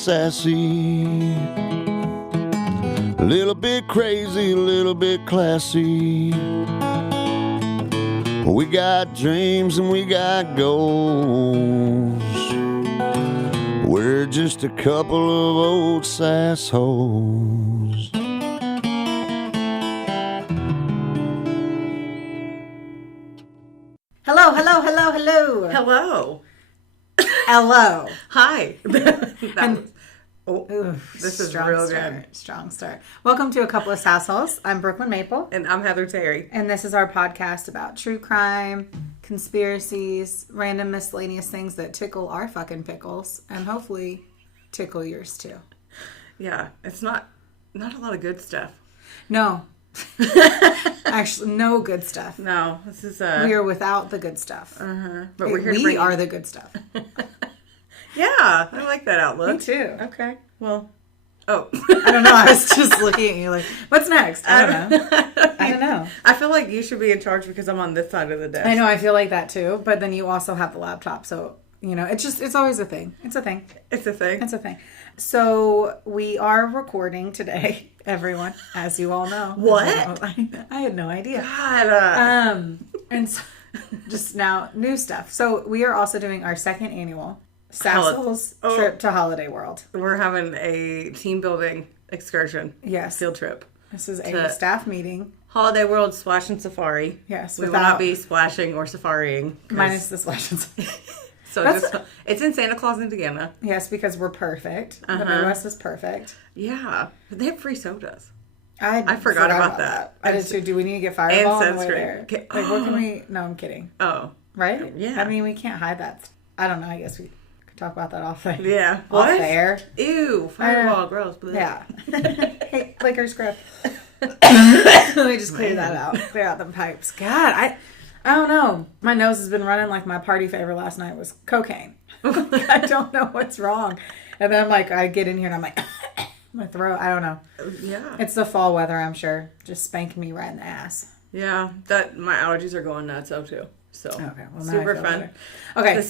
sassy, a little bit crazy, a little bit classy. We got dreams and we got goals. We're just a couple of old sassholes. Hello, hello, hello, hello. Hello. Hello. Hi. This is strong real start, good. Strong start. Welcome to A Couple of Sassholes. I'm Brooklyn Maple. And I'm Heather Terry. And this is our podcast about true crime, conspiracies, random miscellaneous things that tickle our fucking pickles, and hopefully tickle yours too. Yeah, it's not a lot of good stuff. No. Actually, no good stuff. No, this is we are without the good stuff. But we're here we are the good stuff. Yeah, I like that outlook. Me too. Okay. Well, I don't know. I was just looking at you like, what's next? I don't know. I don't know. I feel like you should be in charge because I'm on this side of the desk. I know. I feel like that too. But then you also have the laptop. So, you know, it's always a thing. It's a thing. It's a thing. It's a thing. So we are recording today, everyone, as you all know. What? I had no idea. God. And so, just now, new stuff. So we are also doing our second annual Sassholes trip to Holiday World. We're having a team building excursion. Yes. Field trip. This is a staff meeting. Holiday World Splash and Safari. Yes. We will not be splashing or safaring. Minus the splash and safari. So it's in Santa Claus, Indiana. Yes, because we're perfect. The Midwest is perfect. Yeah. But they have free sodas. I forgot about that. I did too. Do we need to get Fireball on the way there? Okay. Like, what can we... No, I'm kidding. Oh. Right? Yeah. I mean, we can't hide that. I don't know. I guess we could talk about that off there. Yeah. Off there. Ew. Fireball. Gross. Bleh. Yeah. Hey, liquor's gross. Let me just clear that out. Clear out them pipes. God, I don't know. My nose has been running like my party favor last night was cocaine. I don't know what's wrong. And then I'm like, I get in here and I'm like, my throat, I don't know. Yeah. It's the fall weather, I'm sure. Just spanking me right in the ass. Yeah. My allergies are going nuts though too. So okay, well, super fun. Better. Okay.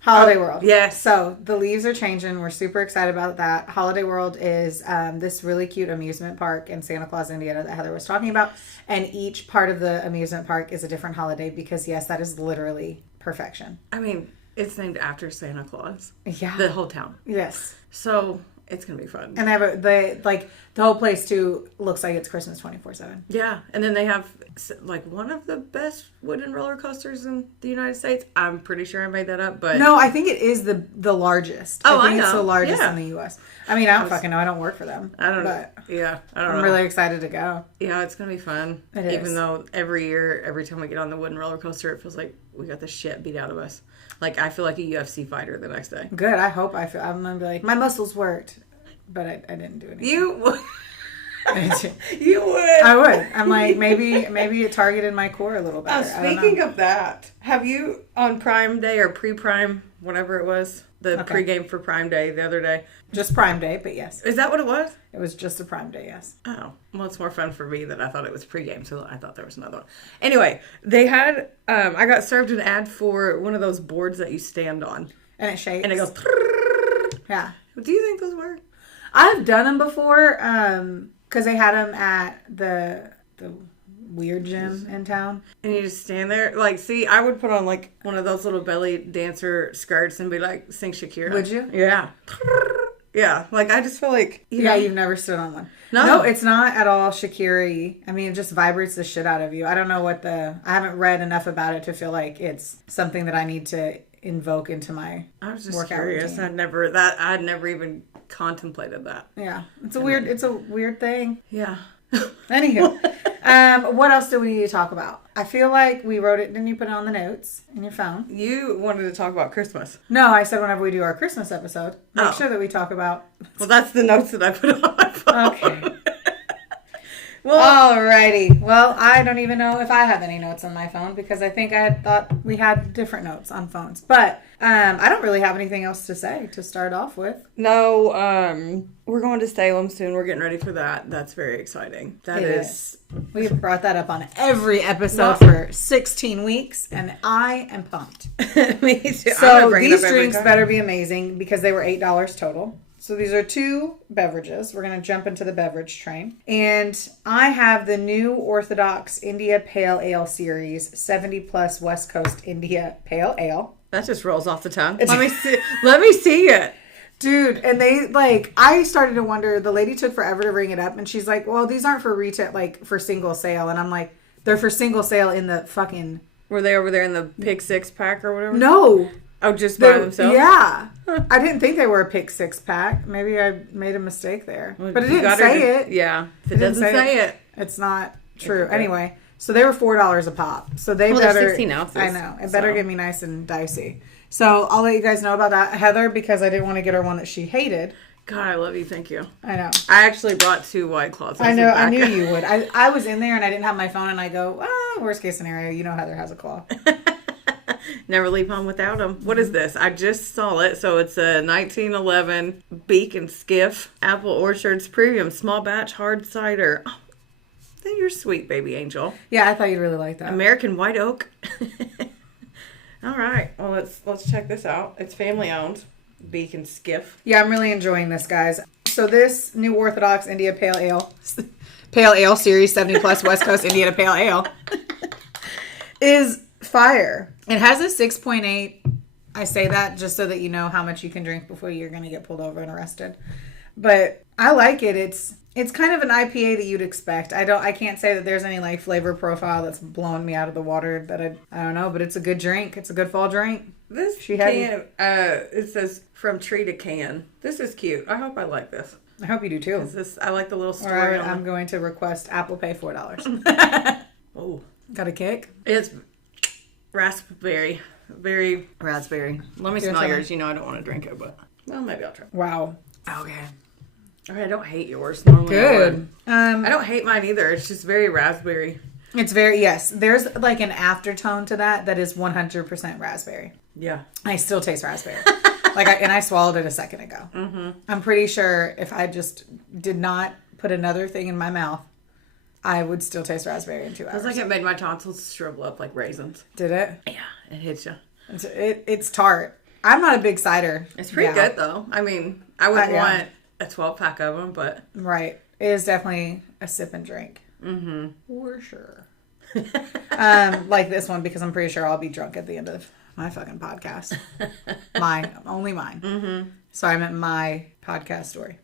Holiday World. Yes. So the leaves are changing. We're super excited about that. Holiday World is this really cute amusement park in Santa Claus, Indiana that Heather was talking about. And each part of the amusement park is a different holiday because, yes, that is literally perfection. I mean, it's named after Santa Claus. Yeah. The whole town. Yes. So it's going to be fun. And they have the whole place, too, looks like it's Christmas 24/7. Yeah. And then they have, like, one of the best wooden roller coasters in the United States. I'm pretty sure I made that up, but... No, I think it is the largest. Oh, I think I know. it's the largest in the U.S. I mean, I don't fucking know. I don't work for them. I don't know. But Yeah. I don't know. I'm really excited to go. Yeah, it's going to be fun. It is. Even though every year, every time we get on the wooden roller coaster, it feels like we got the shit beat out of us. Like, I feel like a UFC fighter the next day. Good. I hope I'm going to be like, my muscles worked. But I didn't do anything. You would. I would. I'm like, maybe it targeted my core a little better. Speaking of that, have you on Prime Day or pre-Prime, whatever it was, the pregame for Prime Day the other day? Just Prime Day, but yes. Is that what it was? It was just a Prime Day, yes. Oh, well, it's more fun for me that I thought it was pregame, so I thought there was another one. Anyway, they had, I got served an ad for one of those boards that you stand on. And it shakes. And it goes, yeah. Do you think those work? I've done them before, because they had them at the weird gym in town. And you just stand there. Like, see, I would put on, like, one of those little belly dancer skirts and be like, sing Shakira. Would you? Yeah. Yeah. Like, I just feel like... You've never stood on one. No, it's not at all Shakira-y. I mean, it just vibrates the shit out of you. I don't know I haven't read enough about it to feel like it's something that I need to invoke into my I was just workout curious. routine. I'd never even contemplated that. Yeah. It's a weird thing. Yeah. Anywho, what else do we need to talk about? I feel like we wrote it. Didn't you put it on the notes in your phone? You wanted to talk about Christmas. No, I said whenever we do our Christmas episode, make sure that we talk about... Well, that's the notes that I put on my phone. Okay. Well, alrighty. Well, I don't even know if I have any notes on my phone because I think I thought we had different notes on phones. But I don't really have anything else to say to start off with. No, we're going to Salem soon. We're getting ready for that. That's very exciting. That is. We've brought that up on every episode for 16 weeks, and I am pumped. Me too. So these drinks better be amazing because they were $8 total. So these are 2 beverages. We're going to jump into the beverage train. And I have the New Orthodox India Pale Ale Series 70 plus West Coast India Pale Ale. That just rolls off the tongue. Let me see. Let me see it. Dude, and they, like, I started to wonder, the lady took forever to bring it up, and she's like, well, these aren't for retail, like, for single sale. And I'm like, they're for single sale in the fucking... Were they over there in the Pig 6-pack or whatever? No. Oh, just by themselves? Yeah. I didn't think they were a Pick 6-pack. Maybe I made a mistake there. But it didn't say it. Yeah. If it doesn't say it. It's not true. Anyway, so they were $4 a pop. So they better... They're 16 ounces. I know. It better get me nice and dicey. So I'll let you guys know about that. Heather, because I didn't want to get her one that she hated. God, I love you. Thank you. I know. I actually brought 2 White Claws. I know. I knew you would. I was in there and I didn't have my phone and I go, worst case scenario, you know Heather has a claw. Never leave home without them. What is this? I just saw it. So it's a 1911 Beak and Skiff Apple Orchards Premium Small Batch Hard Cider. Oh, you're sweet, baby angel. Yeah, I thought you'd really like that. American White Oak. All right. Well, let's check this out. It's family owned. Beak and Skiff. Yeah, I'm really enjoying this, guys. So this New Orthodox India Pale Ale Series 70 plus West Coast India Pale Ale is fire. It has a 6.8. I say that just so that you know how much you can drink before you're going to get pulled over and arrested. But I like it. It's kind of an IPA that you'd expect. I can't say that there's any like flavor profile that's blowing me out of the water that I don't know, but it's a good drink. It's a good fall drink. This can, it says from tree to can. This is cute. I hope I like this. I hope you do too. I like the little story. I'm going to request Apple Pay $4. Oh, got a kick? It's raspberry, very raspberry. Let me smell yours. You know I don't want to drink it, but well, maybe I'll try. Wow. Okay. All right, I don't hate yours. Normally good. I don't hate mine either. It's just very raspberry. It's very, yes. There's like an aftertone to that is 100% raspberry. Yeah. I still taste raspberry. And I swallowed it a second ago. Mm-hmm. I'm pretty sure if I just did not put another thing in my mouth, I would still taste raspberry in 2 hours. It's like it made my tonsils shrivel up like raisins. Did it? Yeah, it hits you. It's tart. I'm not a big cider. It's pretty good though. I mean, I would want a 12-pack of them, but... Right. It is definitely a sip and drink. Mm-hmm. For sure. Like this one, because I'm pretty sure I'll be drunk at the end of my fucking podcast. Only mine. Mm-hmm. Sorry, I meant my podcast story.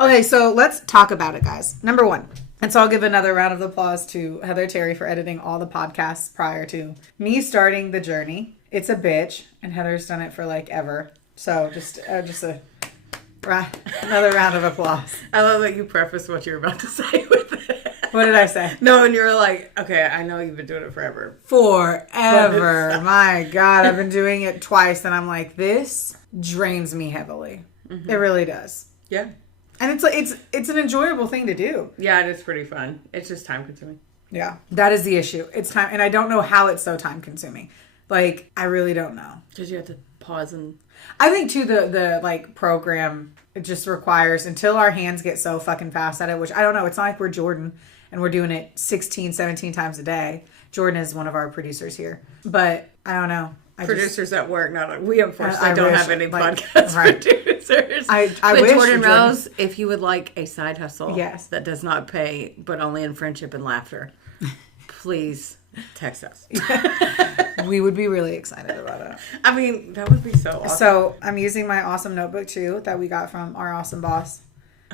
Okay, so let's talk about it, guys. Number 1. And so I'll give another round of applause to Heather Terry for editing all the podcasts prior to me starting the journey. It's a bitch, and Heather's done it for like ever. So just another round of applause. I love that you preface what you're about to say with it. What did I say? No, and you were like, okay, I know you've been doing it forever. Forever. My God, I've been doing it twice, and I'm like, this drains me heavily. Mm-hmm. It really does. Yeah. And it's an enjoyable thing to do. Yeah, it is pretty fun. It's just time consuming. Yeah, that is the issue. It's time, and I don't know how it's so time consuming. Like, I really don't know. Because you have to pause and... I think, too, the like, program, it just requires, until our hands get so fucking fast at it, which I don't know, it's not like we're Jordan, and we're doing it 16, 17 times a day. Jordan is one of our producers here. But, I don't know. Producers at work, we unfortunately don't have any podcast producers. I wish Jordan Rose, if you would like a side hustle that does not pay, but only in friendship and laughter, please text us. We would be really excited about it. I mean, that would be so awesome. So I'm using my awesome notebook too that we got from our awesome boss,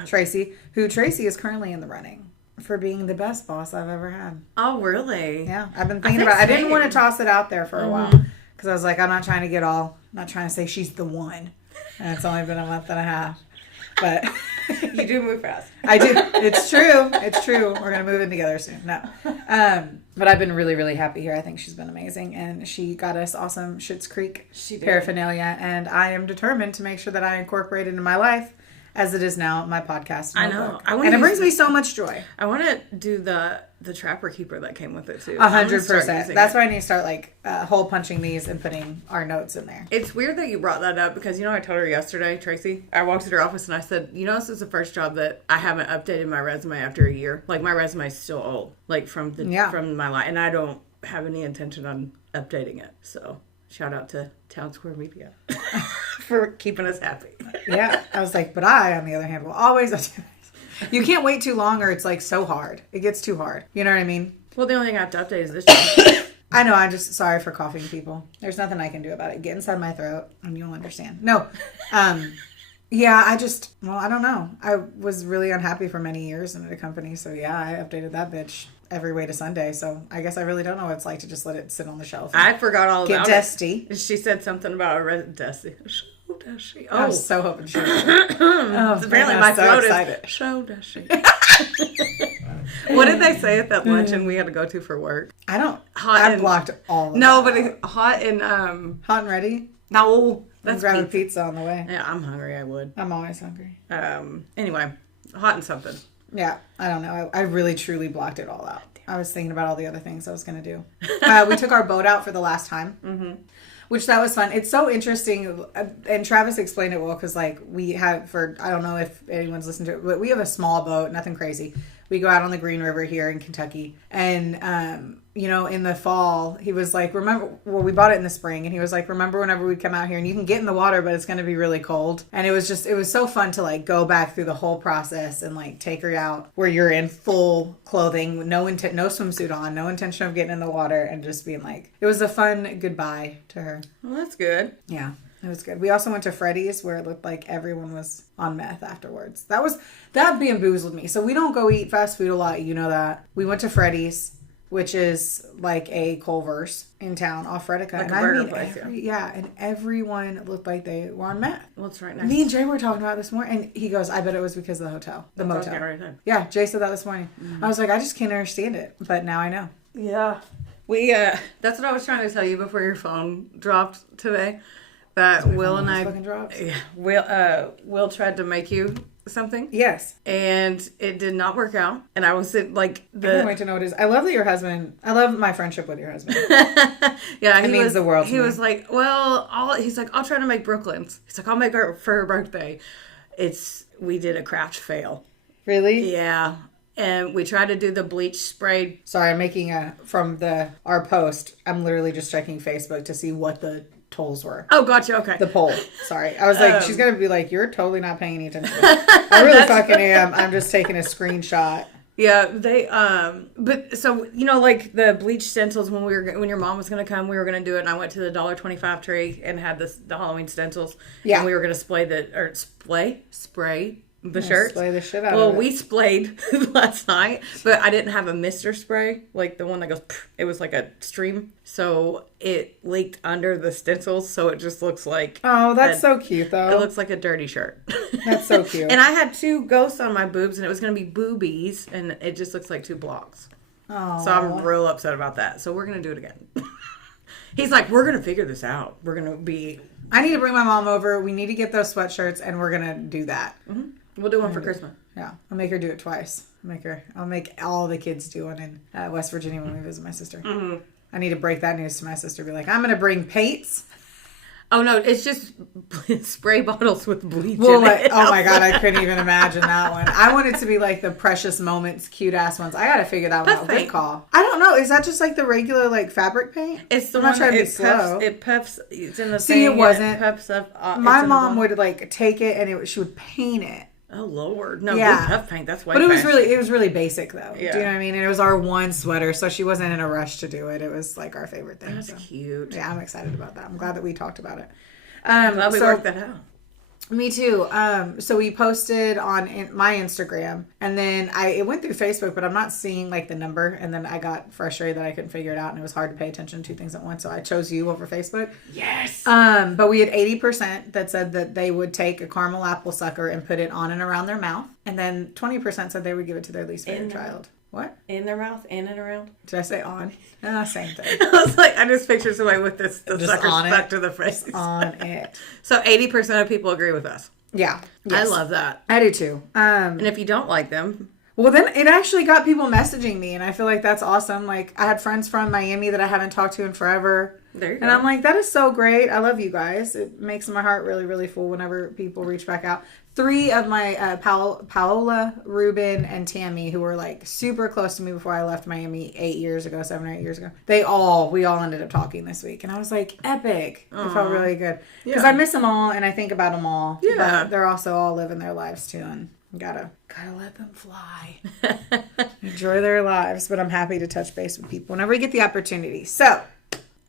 Tracy, who Tracy is currently in the running for being the best boss I've ever had. Oh, really? Yeah, I've been thinking about it. I didn't want to toss it out there for a while because I was like, I'm not trying to say she's the one. And it's only been a month and a half. But you do move fast. I do. It's true. It's true. We're going to move in together soon. No. But I've been really, really happy here. I think she's been amazing. And she got us awesome Schitt's Creek paraphernalia. And I am determined to make sure that I incorporate it into my life as it is now my podcast notebook. I know. And it brings me so much joy. I want to do the Trapper Keeper that came with it too. 100%. That's why I need to start like hole punching these and putting our notes in there. It's weird that you brought that up because I told her yesterday, Tracy, I walked into her office and I said, this is the first job that I haven't updated my resume after a year. Like my resume is still old, like from my life, and I don't have any intention on updating it. So shout out to Town Square Media for keeping us happy. Yeah. I was like, but I, on the other hand, will always optimize. You can't wait too long or it's like so hard. It gets too hard. You know what I mean? Well, the only thing I have to update is this year. I know. I'm just sorry for coughing, people. There's nothing I can do about it. Get inside my throat and you'll understand. No. Yeah, I don't know. I was really unhappy for many years in a company. So yeah, I updated that bitch every way to Sunday. So I guess I really don't know what it's like to just let it sit on the shelf. I forgot all about Get dusty. it. She said something about a dusty. So dusty. Oh, I was so hoping she would. apparently my throat is so dusty. What did they say at that luncheon we had to go to for work? I blocked all of No, that. but hot and Hot and ready? no. Let's grab a pizza on the way. Yeah, I'm hungry. I would. I'm always hungry. Anyway, hot and something. Yeah, I don't know. I really truly blocked it all out. I was thinking about all the other things I was going to do. We took our boat out for the last time, which that was fun. It's so interesting. And Travis explained it well because like we have I don't know if anyone's listened to it, but we have a small boat, nothing crazy. We go out on the Green River here in Kentucky. And, in the fall, he was like, we bought it in the spring. And he was like, remember whenever we'd come out here and you can get in the water, but it's going to be really cold. And it was so fun to like go back through the whole process and like take her out where you're in full clothing, no swimsuit on, no intention of getting in the water and just being like, it was a fun goodbye to her. Well, that's good. Yeah. It was good. We also went to Freddy's where it looked like everyone was on meth afterwards. That bamboozled me. So we don't go eat fast food a lot. You know that. We went to Freddy's, which is like a Culver's in town off Fredica. Like and a burger place, and everyone looked like they were on meth. Well, it's right next. Me and Jay were talking about it this morning, and he goes, I bet it was because of the hotel. The motel. Right there. Yeah, Jay said that this morning. I was like, I just can't understand it. But now I know. Yeah. That's what I was trying to tell you before your phone dropped today. That Will and Will tried to make you something. Yes. And it did not work out. And I was like I can't wait to know what it is. I love my friendship with your husband. Yeah, it means the world to me. He was like, he's like, I'll try to make Brooklyn's. He's like, I'll make her for her birthday. We did a craft fail. Really? Yeah. And we tried to do the bleach spray. Sorry, I'm making from our post. I'm literally just checking Facebook to see what the tolls were. Oh, gotcha. Okay. The poll. Sorry. I was like, she's going to be like, you're totally not paying any attention. I really fucking am. I'm just taking a screenshot. Yeah, they but so like the bleach stencils when your mom was gonna come, we were gonna do it, and I went to the $1.25 tree and had the Halloween stencils. Yeah, and we were gonna spray the shirts. Spray the shit out of it. Well, we sprayed last night, but I didn't have a mister spray, like the one that goes, it was like a stream. So it leaked under the stencils, so it just looks like... Oh, that's so cute, though. It looks like a dirty shirt. That's so cute. And I had 2 ghosts on my boobs, and it was going to be boobies, and it just looks like 2 blocks. Oh. So I'm real upset about that. So we're going to do it again. He's like, we're going to figure this out. We're going to be... I need to bring my mom over. We need to get those sweatshirts, and we're going to do that. Mm-hmm. We'll do one for Christmas. Yeah. I'll make her do it twice. I'll make all the kids do one in West Virginia when we visit my sister. Mm-hmm. I need to break that news to my sister. Be like, I'm going to bring paints. Oh, no. It's just spray bottles with bleach in it. Oh, my God. I couldn't even imagine that one. I want it to be like the Precious Moments, cute-ass ones. I got to figure that one out. Good call. I don't know. Is that just like the regular like fabric paint? It's the one that it puffs. It's in the See, it wasn't. It puffs up. My mom would like take it and she would paint it. Oh Lord, no, yeah. Puff paint. That's way. But it was really basic though. Yeah. Do you know what I mean? And it was our one sweater, so she wasn't in a rush to do it. It was like our favorite thing. That's cute. Yeah, I'm excited about that. I'm glad that we talked about it. Glad we worked that out. Me too. So we posted on my Instagram, and then it went through Facebook, but I'm not seeing like the number. And then I got frustrated that I couldn't figure it out, and it was hard to pay attention to 2 things at once. So I chose you over Facebook. Yes. But we had 80% that said that they would take a caramel apple sucker and put it on and around their mouth, and then 20% said they would give it to their least favorite child. What? In their mouth, in and around. Did I say on? Same thing. I was like, I just pictured somebody with the sucker stuck to the face. On it. So 80% of people agree with us. Yeah. Yes. I love that. I do too. And if you don't like them. Well, then it actually got people messaging me, and I feel like that's awesome. Like, I had friends from Miami that I haven't talked to in forever. There you go. And I'm like, that is so great. I love you guys. It makes my heart really, really full whenever people reach back out. 3 of my, Paola, Ruben, and Tammy, who were like super close to me before I left Miami 7 or 8 years ago. We all ended up talking this week. And I was like, epic. It felt really good. Because I miss them all and I think about them all. Yeah. But they're also all living their lives too. And gotta let them fly. Enjoy their lives. But I'm happy to touch base with people whenever we get the opportunity. So,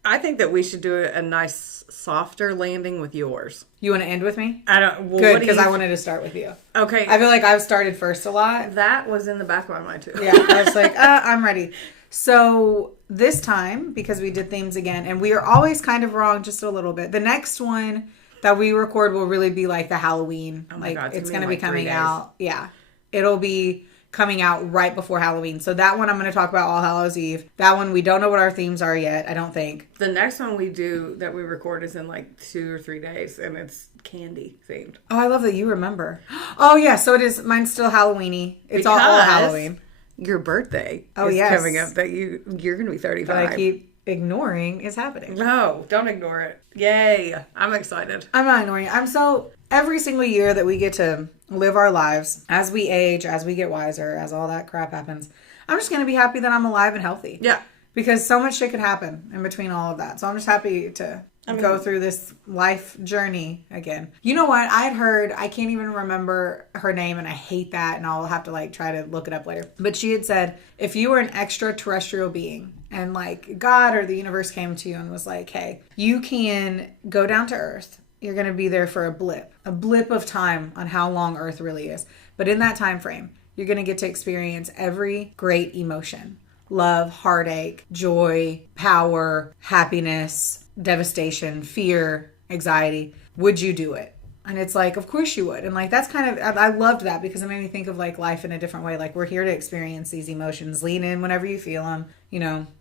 I think that we should do a nice, softer landing with yours. you want to end with me? I don't. Well, Good, because I wanted to start with you. Okay. I feel like I've started first a lot. That was in the back of my mind, too. Yeah, I was like, I'm ready. So this time, because we did themes again, and we are always kind of wrong just a little bit. The next one that we record will really be like the Halloween. Oh my God, it's gonna going be to be like 3 coming days. out. Yeah, it'll be coming out right before Halloween. So that one I'm going to talk about All Hallows Eve. That one we don't know what our themes are yet. I don't think. The next one we do that we record is in like 2 or 3 days, and it's candy themed. Oh, I love that you remember. Oh yeah, so it is. Mine's still Halloweeny. It's all Halloween. Your birthday Oh, is yes. coming up. That you're going to be 35. But I keep ignoring is happening. No, don't ignore it. Yay! I'm excited. I'm not ignoring it. Every single year that we get to live our lives, as we age, as we get wiser, as all that crap happens, I'm just going to be happy that I'm alive and healthy. Yeah. Because so much shit could happen in between all of that. So I'm just happy to go through this life journey again. You know what? I had heard, I can't even remember her name and I hate that and I'll have to like try to look it up later. But she had said, if you were an extraterrestrial being and like God or the universe came to you and was like, hey, you can go down to Earth. You're going to be there for a blip of time on how long Earth really is. But in that time frame, you're going to get to experience every great emotion. Love, heartache, joy, power, happiness, devastation, fear, anxiety. Would you do it? And it's like, of course you would. And like, that's kind of, I loved that because it made me think of like life in a different way. Like we're here to experience these emotions. Lean in whenever you feel them,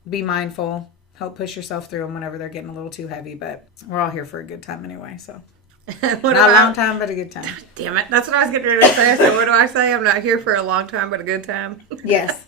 be mindful, help push yourself through them whenever they're getting a little too heavy. But we're all here for a good time anyway. So not a long time, but a good time. Damn it. That's what I was getting ready to say. So what do I say? I'm not here for a long time, but a good time. Yes.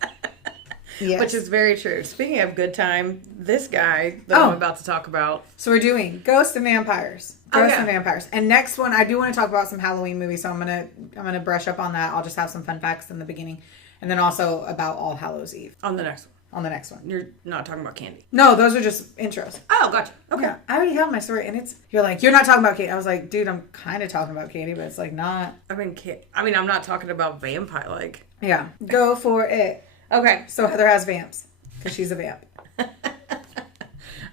Yes. Which is very true. Speaking of good time, this guy that I'm about to talk about. So we're doing Ghosts and Vampires. And Vampires. And next one, I do want to talk about some Halloween movies, so I'm gonna brush up on that. I'll just have some fun facts in the beginning. And then also about All Hallows Eve. On the next one. On the next one. You're not talking about candy. No, those are just intros. Oh, gotcha. Okay. Yeah, I already have my story, and you're like, you're not talking about candy. I was like, dude, I'm kind of talking about candy, but it's like not. I'm not talking about vampire, like. Yeah. Go for it. Okay. So Heather has vamps, because she's a vamp.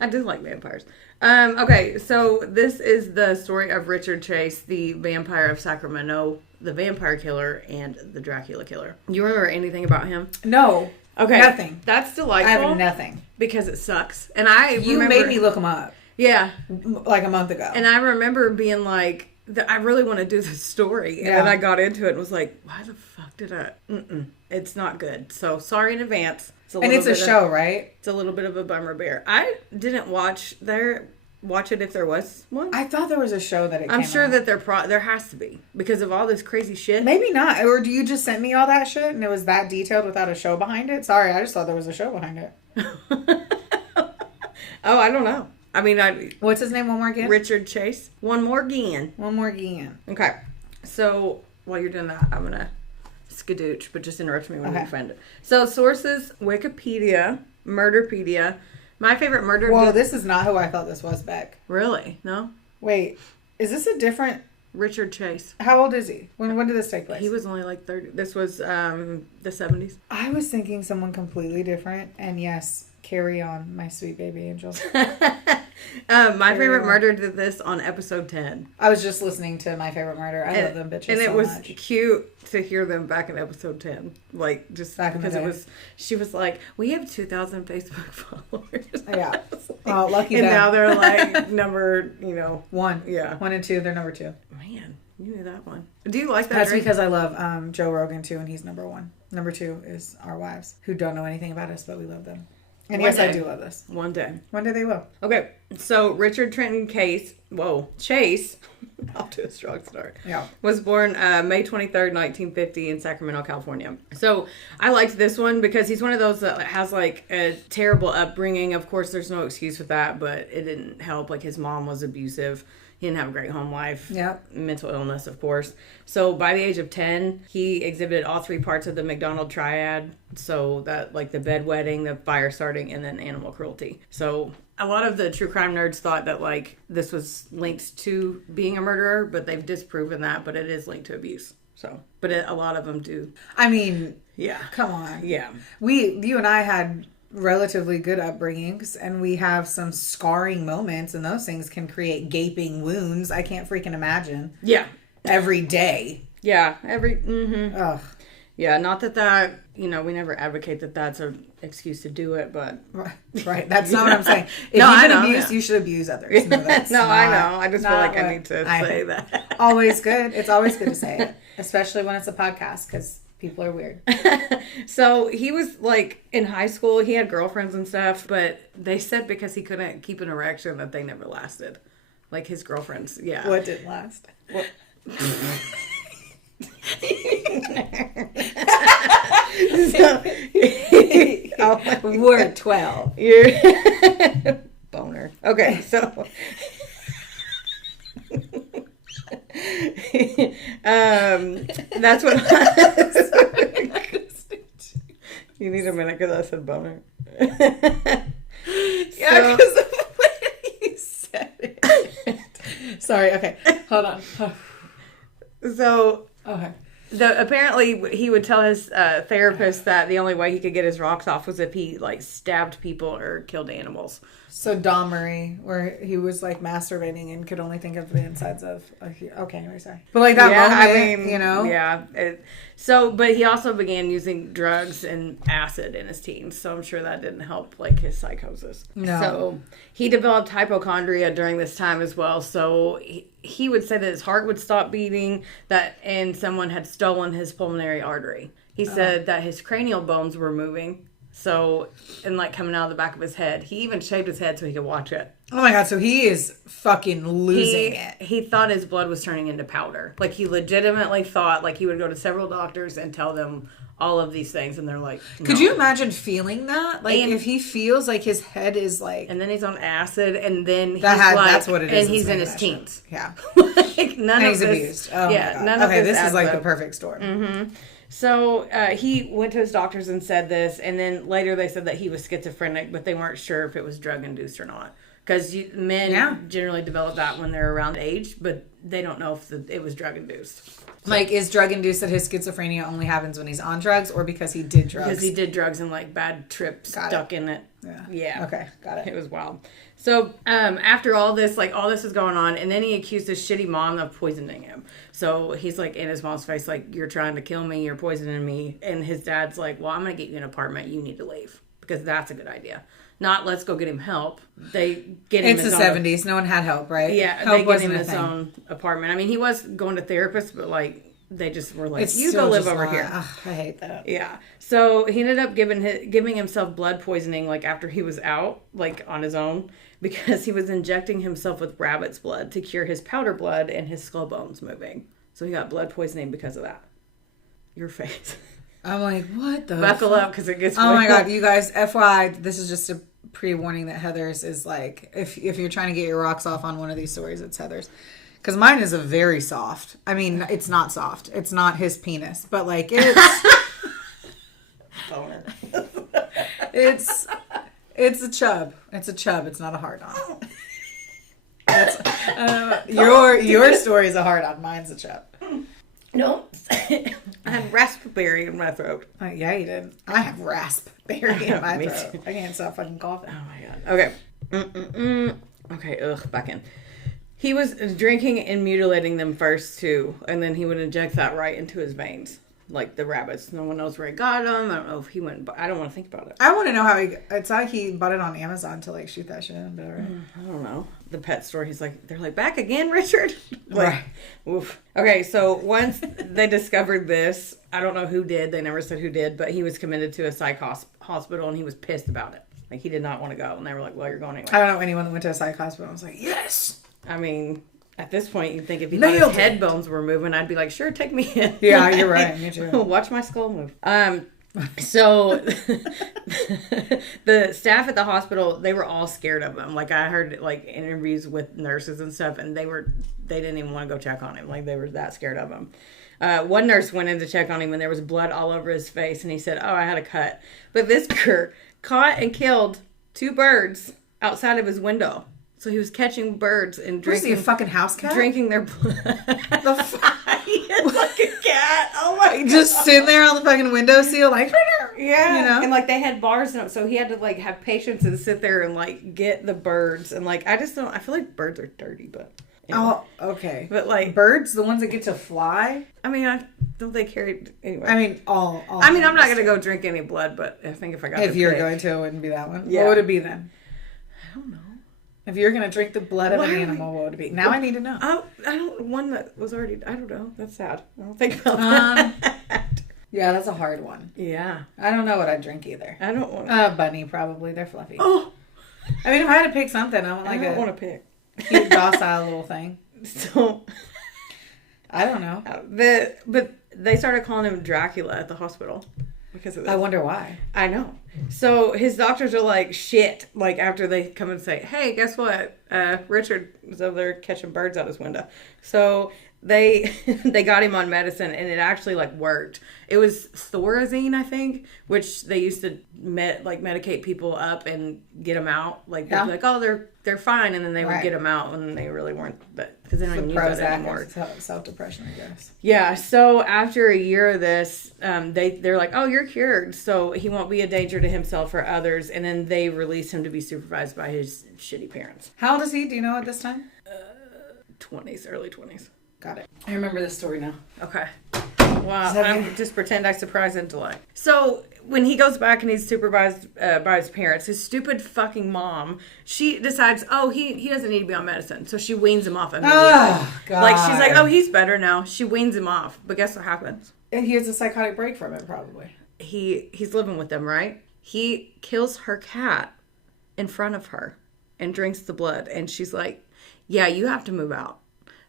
I do like vampires. Okay, so this is the story of Richard Chase, the Vampire of Sacramento, the vampire killer, and the Dracula killer. You remember anything about him? No. Okay. Nothing. That's delightful. I have nothing. Because it sucks. And You made me look him up. Yeah. Like a month ago. And I remember being like, I really want to do this story. Yeah. And then I got into it and was like, why the fuck did I? It's not good. So sorry in advance. It's a show, right? It's a little bit of a bummer bear. I didn't watch it if there was one. I thought there was a show that I'm sure that there has to be because of all this crazy shit. Maybe not. Or do you just send me all that shit and it was that detailed without a show behind it? Sorry, I just thought there was a show behind it. Oh, I don't know. I mean, what's his name one more again? Richard Chase. One more again. Okay. So while you're doing that, I'm going to skadooch, but just interrupt me when you find it. So sources, Wikipedia, Murderpedia. My favorite murder... Whoa, this is not who I thought this was, Beck. Really? No? Wait, is this a different... Richard Chase. How old is he? When did this take place? He was only like 30. This was the 70s. I was thinking someone completely different. And yes, carry on, my sweet baby angel. My Favorite Murder did this on episode 10. I was just listening to My Favorite Murder. I love them bitches and it so was much. Cute to hear them back in episode 10. Like, just back because it was, she was like, we have 2,000 Facebook followers. Yeah. Oh, lucky and them. now they're like number, 1. Yeah. 1 and 2, they're number 2. Man, you knew that one. Do you like that That's drink? because I love Joe Rogan too, and he's number 1. Number 2 is our wives, who don't know anything about us, but we love them. And yes, I do love this. One day. One day they will. Okay, so Richard Trenton Chase, off to a strong start. Yeah. Was born May 23rd, 1950 in Sacramento, California. So I liked this one because he's one of those that has like a terrible upbringing. Of course, there's no excuse with that, but it didn't help. Like his mom was abusive. He didn't have a great home life. Yeah. Mental illness, of course. So by the age of 10, he exhibited all three parts of the McDonald triad. So that like the bedwetting, the fire starting, and then animal cruelty. So a lot of the true crime nerds thought that like this was linked to being a murderer, but they've disproven that. But it is linked to abuse. So, but a lot of them do. I mean, Yeah. come on. Yeah. You and I had relatively good upbringings, and we have some scarring moments, and those things can create gaping wounds. I can't freaking imagine. Yeah. Every day. Yeah. Ugh. Yeah. Not that, we never advocate that that's an excuse to do it, but. Right. That's not what I'm saying. If No, you've I been know, abused, yeah. you should abuse others. No, that's No, not, I know. I just feel like I what need to say that. Always good. It's always good to say it, especially when it's a podcast, because people are weird. So he was like in high school, he had girlfriends and stuff, but they said because he couldn't keep an erection that they never lasted. Like his girlfriends, yeah. What didn't last? Well, We're 12. You're boner. Okay, so that's what you need a minute because I said boner. Yeah, because of the way you said it. Sorry, okay. Hold on. So Okay. apparently he would tell his therapist that the only way he could get his rocks off was if he like stabbed people or killed animals. So Dahmery, where he was like masturbating and could only think of the insides of. Okay, anyway, sorry. But like that moment, Yeah. But he also began using drugs and acid in his teens, so I'm sure that didn't help like his psychosis. No. So he developed hypochondria during this time as well. So he would say that his heart would stop beating, and someone had stolen his pulmonary artery. He said that his cranial bones were moving. So, and like coming out of the back of his head. He even shaved his head so he could watch it. Oh my God, so he is fucking losing it. He thought his blood was turning into powder. Like he legitimately thought, like he would go to several doctors and tell them all of these things, and they're like, no. Could you imagine feeling that? Like if he feels like his head is like... And then he's on acid, and then that's what it is. And he's in his teens. Yeah. Like none And of he's this, abused. Oh yeah, my God. none of Okay, this is like adds the up. perfect story. Mm-hmm. So he went to his doctors and said this, and then later they said that he was schizophrenic, but they weren't sure if it was drug induced or not. Because men generally develop that when they're around age, but they don't know if it was drug induced. So, like, is drug induced that his schizophrenia only happens when he's on drugs, or because he did drugs? Because he did drugs and like bad trips stuck in it. Yeah. Okay, got it. It was wild. So after all this is going on, and then he accused his shitty mom of poisoning him. So he's like in his mom's face, like, you're trying to kill me, you're poisoning me. And his dad's like, well, I'm going to get you an apartment. You need to leave because that's a good idea. Not let's go get him help. They get him It's the 70s. No one had help, right? Yeah, help they get him his own apartment. I mean, he was going to therapists, but like they just were like, you go live over here. Ugh, I hate that. Yeah. So he ended up giving himself blood poisoning like after he was out, like on his own, because he was injecting himself with rabbit's blood to cure his powder blood and his skull bones moving. So he got blood poisoning because of that. Your face. I'm like, what the Buckle up because it gets Oh my God, you guys, FYI, this is just a pre-warning that Heather's is like, if you're trying to get your rocks off on one of these stories, it's Heather's. Because mine is a very soft. I mean, it's not soft. It's not his penis. But like, it's... it's a chub. It's a chub. It's not a hard-on. Your story is a hard-on. Mine's a chub. No. I had raspberry in my throat. Yeah, you did. I have raspberry in my Me throat. too. I can't stop fucking coughing. Oh my God. Okay. Okay, back in. He was drinking and mutilating them first, too. And then he would inject that right into his veins. Like the rabbits. No one knows where he got them. I don't know if he went... I don't want to think about it. I want to know how it's like he bought it on Amazon to like shoot that shit in. But right. I don't know. The pet store, they're like, back again, Richard? Like, right. Oof. Okay, so once they discovered this, I don't know who did. They never said who did, but he was committed to a psych hospital and he was pissed about it. Like, he did not want to go. And they were like, well, you're going anyway. I don't know anyone that went to a psych hospital. I was like, yes. I mean, at this point, you'd think if he thought his head bones were moving, I'd be like, sure, take me in. Yeah, you're right. Me too. Watch my skull move. So the staff at the hospital, they were all scared of him. Like, I heard like interviews with nurses and stuff, and they didn't even want to go check on him. Like, they were that scared of him. One nurse went in to check on him, and there was blood all over his face, and he said, oh, I had a cut. But Visker caught and killed 2 birds outside of his window. So he was catching birds and drinking. Was he a fucking house cat? Drinking their blood. He is like a cat. Oh my god. Just sitting there on the fucking windowsill, like, yeah. You know? And like they had bars in it, so he had to like have patience and sit there and like get the birds. And like I feel like birds are dirty, but. Anyway. Oh, okay. But like birds, the ones that get to fly. I mean, don't they carry anyway? I mean, all I mean, I'm not gonna go drink any blood, but I think if I got if you're going to, it wouldn't be that one. Yeah. What would it be then? I don't know. If you're gonna drink the blood of an animal, what would it be? Now I need to know. I don't. One that was already. I don't know. That's sad. I don't think about that. Yeah, that's a hard one. Yeah. I don't know what I'd drink either. I don't want. Bunny probably. They're fluffy. Oh. I mean, if I had to pick something, I want like I don't want to pick. Cute, docile little thing. So. I don't know. But they started calling him Dracula at the hospital because of this. I wonder why. I know. So his doctors are like, shit. Like after they come and say, hey, guess what? Richard was over there catching birds out his window. So they got him on medicine, and it actually like worked. It was Thorazine, I think, which they used to medicate people up and get them out. Like they'd be like, oh, they're fine, and then they would get them out when they really weren't. But because they don't use that anymore. Self-depression, I guess. Yeah. So after a year of this, they're like, oh, you're cured, so he won't be a danger to himself or others. And then they release him to be supervised by his shitty parents. How old is he? Do you know at this time? 20s, early 20s. Got it. I remember this story now. Okay. Wow. Just pretend I surprised intellect. So when he goes back and he's supervised by his parents, his stupid fucking mom, she decides, oh, he doesn't need to be on medicine. So she weans him off immediately. Oh, God. Like, she's like, oh, he's better now. She weans him off. But guess what happens? And he has a psychotic break from it, probably. He's living with them, right? He kills her cat in front of her and drinks the blood. And she's like, yeah, you have to move out.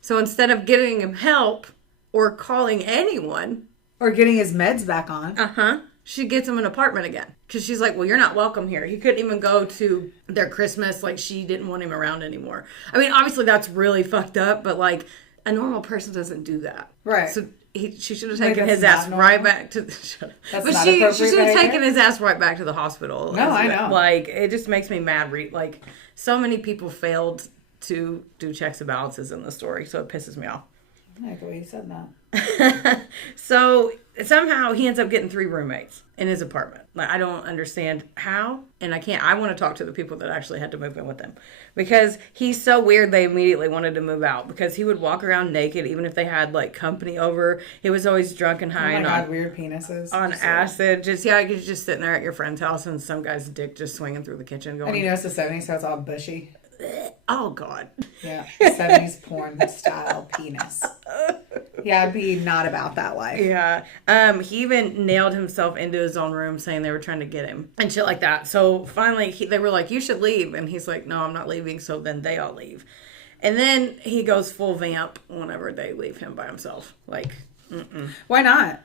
So instead of getting him help or calling anyone. Or getting his meds back on. She gets him an apartment again. Because she's like, well, you're not welcome here. He couldn't even go to their Christmas. Like, she didn't want him around anymore. I mean, obviously that's really fucked up. But like, a normal person doesn't do that. Right. So she should have taken his ass right back to the... But she should have taken his ass right back to the hospital. No, I know. Like, it just makes me mad. Like, so many people failed to do checks and balances in the story, so it pisses me off. I like the way you said that. So somehow he ends up getting 3 roommates in his apartment. Like, I don't understand how, and I want to talk to the people that actually had to move in with him, because he's so weird. They immediately wanted to move out because he would walk around naked even if they had like company over. He was always drunk and high. Oh my God, weird penises on acid. You're just sitting there at your friend's house and some guy's dick just swinging through the kitchen going. And you know it's the 70s, so it's all bushy. Oh God. Yeah, 70s porn style penis. Yeah, I'd be not about that life. Yeah. He even nailed himself into his own room saying they were trying to get him and shit like that. So finally they were like, you should leave. And he's like, no, I'm not leaving. So then they all leave. And then he goes full vamp whenever they leave him by himself. Like, why not?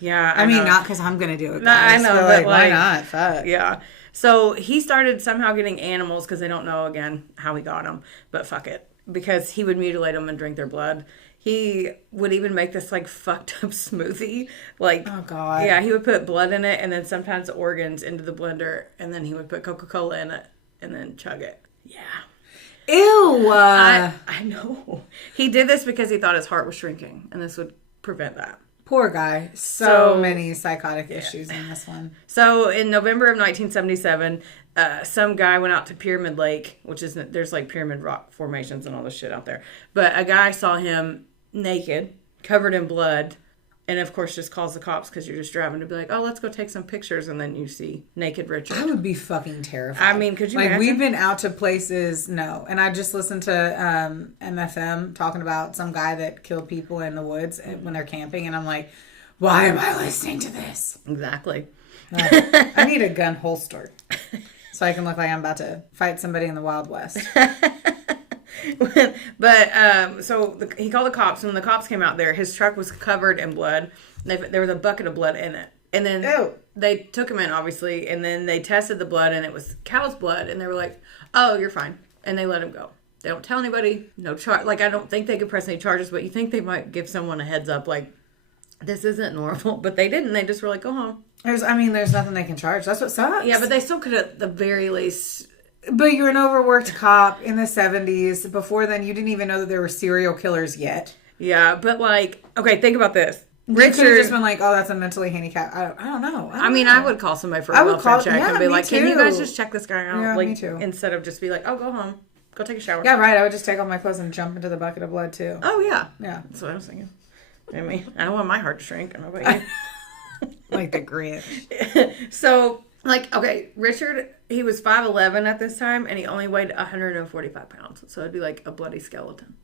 Yeah. I mean, not because I'm going to do it. No, I know. But like, why not? Fuck. Yeah. So he started somehow getting animals because they don't know, again, how he got them. But fuck it. Because he would mutilate them and drink their blood. He would even make this, like, fucked up smoothie. Like, oh, God. Yeah, he would put blood in it and then sometimes organs into the blender. And then he would put Coca-Cola in it and then chug it. Yeah. Ew. I know. He did this because he thought his heart was shrinking. And this would prevent that. Poor guy. So many psychotic issues in this one. So in November of 1977, some guy went out to Pyramid Lake, which is, there's like pyramid rock formations and all this shit out there. But a guy saw him naked, covered in blood, and of course just calls the cops because you're just driving to be like, oh, let's go take some pictures. And then you see naked Richard. I would be fucking terrified. I mean, could you imagine? We've been out to places, no. And I just listened to MFM talking about some guy that killed people in the woods when they're camping. And I'm like, why am I listening to this? Exactly. I need a gun holster. So So I can look like I'm about to fight somebody in the Wild West. But he called the cops, and when the cops came out there, his truck was covered in blood. There was a bucket of blood in it. And then they took him in, obviously, and then they tested the blood, and it was cow's blood, and they were like, oh, you're fine. And they let him go. They don't tell anybody, no charge. Like, I don't think they could press any charges, but you think they might give someone a heads up, like, this isn't normal. But they didn't. They just were like, go home. There's nothing they can charge. That's what sucks. Yeah, but they still could at the very least. But you're an overworked cop in the 70s. Before then, you didn't even know that there were serial killers yet. Yeah, but like, okay, think about this. Richard could have just been like, oh, that's a mentally handicapped. I don't know. I would call somebody for a welfare check and be like, can you guys just check this guy out? Yeah, like, me too. Instead of just be like, oh, go home. Go take a shower. Yeah, right. I would just take off my clothes and jump into the bucket of blood, too. Oh, yeah. Yeah. That's what I was thinking. I mean, I don't want my heart to shrink. I don't know about you. Like the Grinch. So, like, okay, Richard, he was 5'11" at this time, and he only weighed 145 pounds. So it'd be like a bloody skeleton.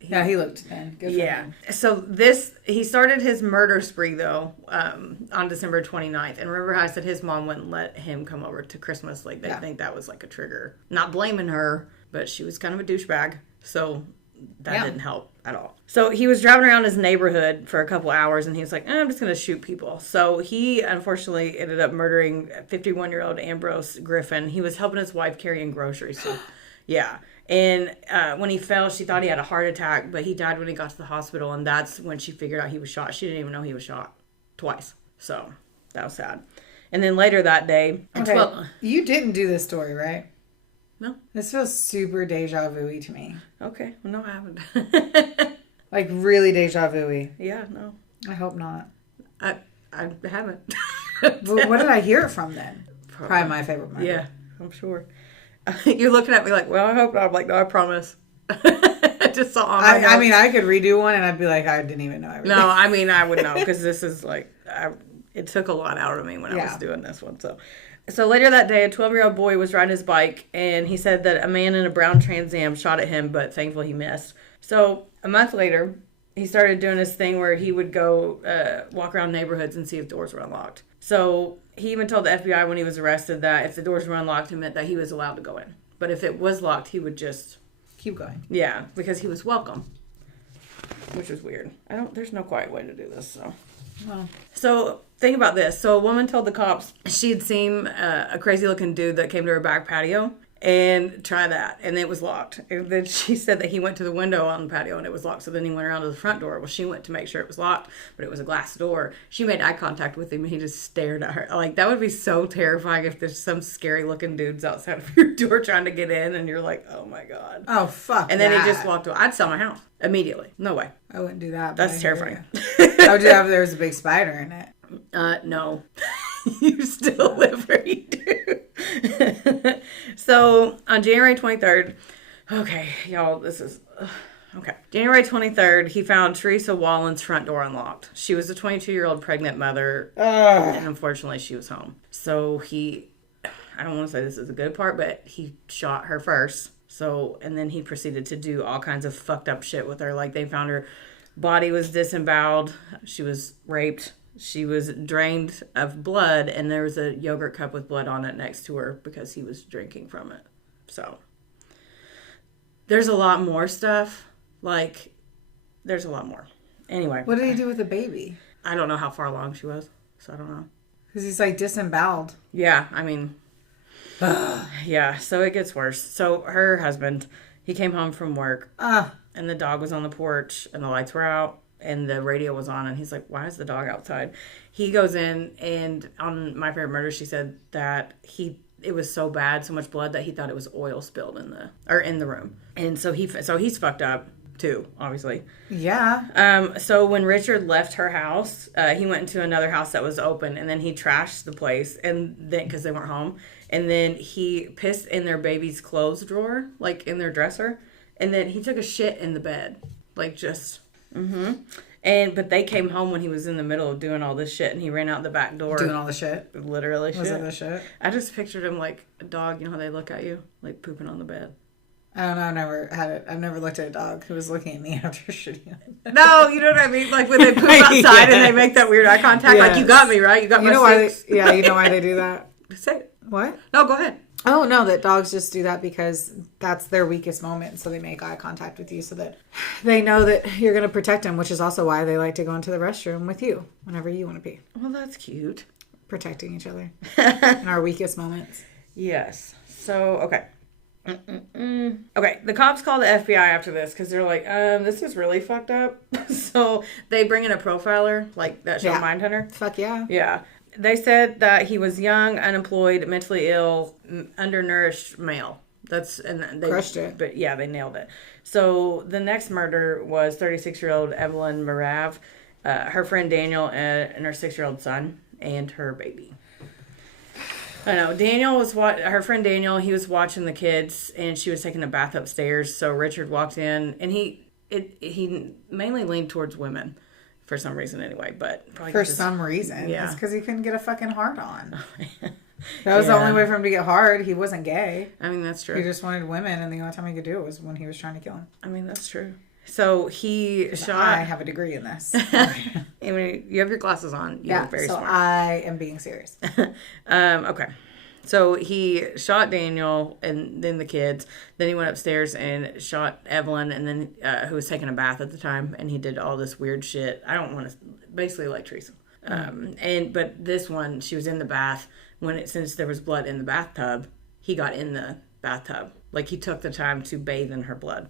He looked thin. Good for him. So he started his murder spree, though, on December 29th. And remember how I said his mom wouldn't let him come over to Christmas? Like, they think that was like a trigger. Not blaming her, but she was kind of a douchebag. So that didn't help at all. So he was driving around his neighborhood for a couple hours, and he was like, I'm just going to shoot people. So he, unfortunately, ended up murdering 51-year-old Ambrose Griffin. He was helping his wife carry in groceries. So, yeah. And when he fell, she thought he had a heart attack, but he died when he got to the hospital, and that's when she figured out he was shot. She didn't even know he was shot twice. So that was sad. And then later that day... Okay, you didn't do this story, right? No. This feels super deja vu-y to me. Okay. Well, no, I haven't. Like, really deja vu-y. Yeah, no. I hope not. I haven't. But what did I hear it from then? Probably my favorite murder. Yeah, I'm sure. You're looking at me like, well, I hope not. I'm like, no, I promise. I just saw on my I mean, I could redo one, and I'd be like, I didn't even know everything. No, I mean, I would know, because this is like, it took a lot out of me when I was doing this one, So later that day, a 12-year-old boy was riding his bike, and he said that a man in a brown Trans Am shot at him, but thankfully he missed. So a month later, he started doing this thing where he would go walk around neighborhoods and see if doors were unlocked. So he even told the FBI when he was arrested that if the doors were unlocked, it meant that he was allowed to go in. But if it was locked, he would just... keep going. Yeah, because he was welcome. Which is weird. There's no quiet way to do this, so... Well... So, think about this. So, a woman told the cops she'd seen a crazy-looking dude that came to her back patio and try that, and it was locked. And then she said that he went to the window on the patio and it was locked, so then he went around to the front door. Well, she went to make sure it was locked, but it was a glass door. She made eye contact with him and he just stared at her. Like, that would be so terrifying if there's some scary-looking dudes outside of your door trying to get in and you're like, oh my God. Oh, fuck. And then he just walked away. I'd sell my house immediately. No way. I wouldn't do that. That's terrifying. I would do that if there was a big spider in it. No. You still live where you do. So, on January 23rd, okay, y'all, this is... okay. January 23rd, he found Teresa Wallen's front door unlocked. She was a 22-year-old pregnant mother, and unfortunately, she was home. So, I don't want to say this is a good part, but he shot her first. So, and then he proceeded to do all kinds of fucked up shit with her. Like, they found her body was disemboweled. She was raped. She was drained of blood, and there was a yogurt cup with blood on it next to her because he was drinking from it. So, there's a lot more stuff. Like, there's a lot more. Anyway. What did he do with the baby? I don't know how far along she was, so I don't know. Because he's, like, disemboweled. Yeah, I mean... yeah, so it gets worse. So, her husband, he came home from work, and the dog was on the porch, and the lights were out. And the radio was on, and he's like, why is the dog outside? He goes in, and on My Favorite Murder, she said that it was so bad, so much blood, that he thought it was oil spilled in the room. And so he's fucked up too, obviously. Yeah. So when Richard left her house, he went into another house that was open, and then he trashed the place, and then because they weren't home, and then he pissed in their baby's clothes drawer, like in their dresser, and then he took a shit in the bed, like just. Mm-hmm. But they came home when he was in the middle of doing all this shit, and he ran out the back door. Doing all the shit? Literally shit. Was it the shit? I just pictured him like a dog, you know how they look at you? Like pooping on the bed. I don't know, I've never looked at a dog who was looking at me after shitting on it. No, you know what I mean? Like when they poop outside and they make that weird eye contact, like, you got me, right? You got my six. You know why they do that? Say it. What? No, go ahead. Oh, no, that dogs just do that because that's their weakest moment. So they make eye contact with you so that they know that you're going to protect them, which is also why they like to go into the restroom with you whenever you want to pee. Well, that's cute. Protecting each other in our weakest moments. Yes. So, okay. Okay, the cops call the FBI after this because they're like, this is really fucked up. So they bring in a profiler, like that show Mindhunter. Fuck yeah. Yeah. They said that he was young, unemployed, mentally ill, undernourished male. They crushed it. But yeah, they nailed it. So the next murder was 36-year-old Evelyn Marav, her friend Daniel, and her 6-year-old son, and her baby. I know. Daniel was her friend Daniel. He was watching the kids, and she was taking a bath upstairs. So Richard walked in, and he mainly leaned towards women. For some reason, anyway, but probably for some reason, yeah, it's because he couldn't get a fucking hard on. That was the only way for him to get hard. He wasn't gay. I mean, that's true. He just wanted women, and the only time he could do it was when he was trying to kill him. I mean, that's true. So he shot. I have a degree in this. I mean, you have your glasses on. You're very smart. I am being serious. Okay. So he shot Daniel and then the kids. Then he went upstairs and shot Evelyn, and then who was taking a bath at the time, and he did all this weird shit. I don't want to, basically like Teresa. But this one, she was in the bath since there was blood in the bathtub. He got in the bathtub, like he took the time to bathe in her blood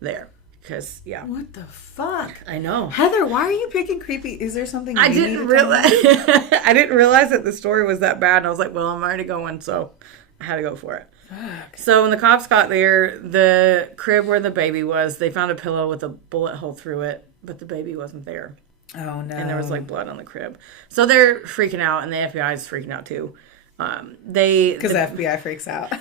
there. Because, yeah. What the fuck? I know. Heather, why are you picking creepy? Is there something I didn't realize I didn't realize that the story was that bad. And I was like, well, I'm already going, so I had to go for it. Fuck. So when the cops got there, the crib where the baby was, they found a pillow with a bullet hole through it, but the baby wasn't there. Oh, no. And there was, like, blood on the crib. So they're freaking out, and the FBI is freaking out, too. Because the FBI freaks out.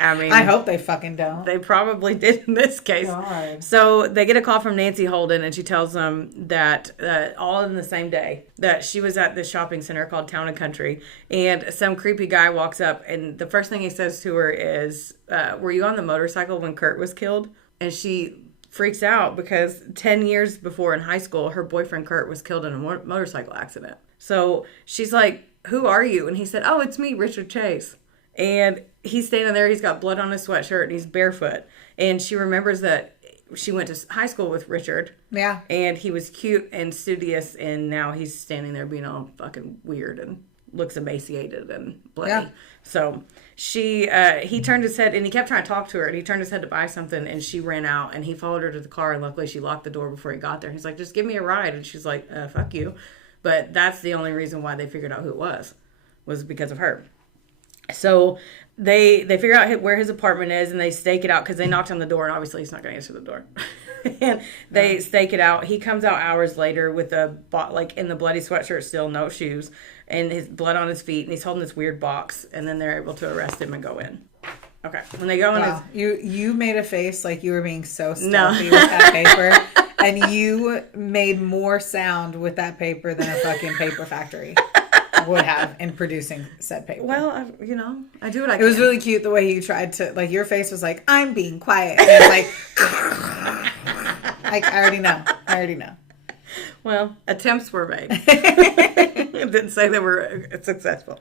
I mean, I hope they fucking don't. They probably did in this case. God. So they get a call from Nancy Holden, and she tells them that all in the same day that she was at this shopping center called Town and Country, and some creepy guy walks up, and the first thing he says to her is, "Were you on the motorcycle when Kurt was killed?" And she freaks out because 10 years before in high school, her boyfriend Kurt was killed in a motorcycle accident. So she's like, "Who are you?" And he said, "Oh, it's me, Richard Chase." And he's standing there, he's got blood on his sweatshirt, and he's barefoot. And she remembers that she went to high school with Richard. Yeah. And he was cute and studious, and now he's standing there being all fucking weird and looks emaciated and bloody. Yeah. So he turned his head, and he kept trying to talk to her, and he turned his head to buy something, and she ran out, and he followed her to the car, and luckily she locked the door before he got there. He's like, "Just give me a ride." And she's like, "Fuck you." But that's the only reason why they figured out who it was because of her. So they figure out where his apartment is, and they stake it out because they knocked on the door, and obviously he's not going to answer the door. And they stake it out. He comes out hours later with in the bloody sweatshirt still, no shoes, and his blood on his feet, and he's holding this weird box, and then they're able to arrest him and go in. Okay. When they go in you made a face like you were being so stealthy with that paper, and you made more sound with that paper than a fucking paper factory would have in producing said paper. Well, I do what I can. It was really cute the way you tried to, like, your face was like, "I'm being quiet." And it was like, I already know. Well, attempts were made. It didn't say they were successful.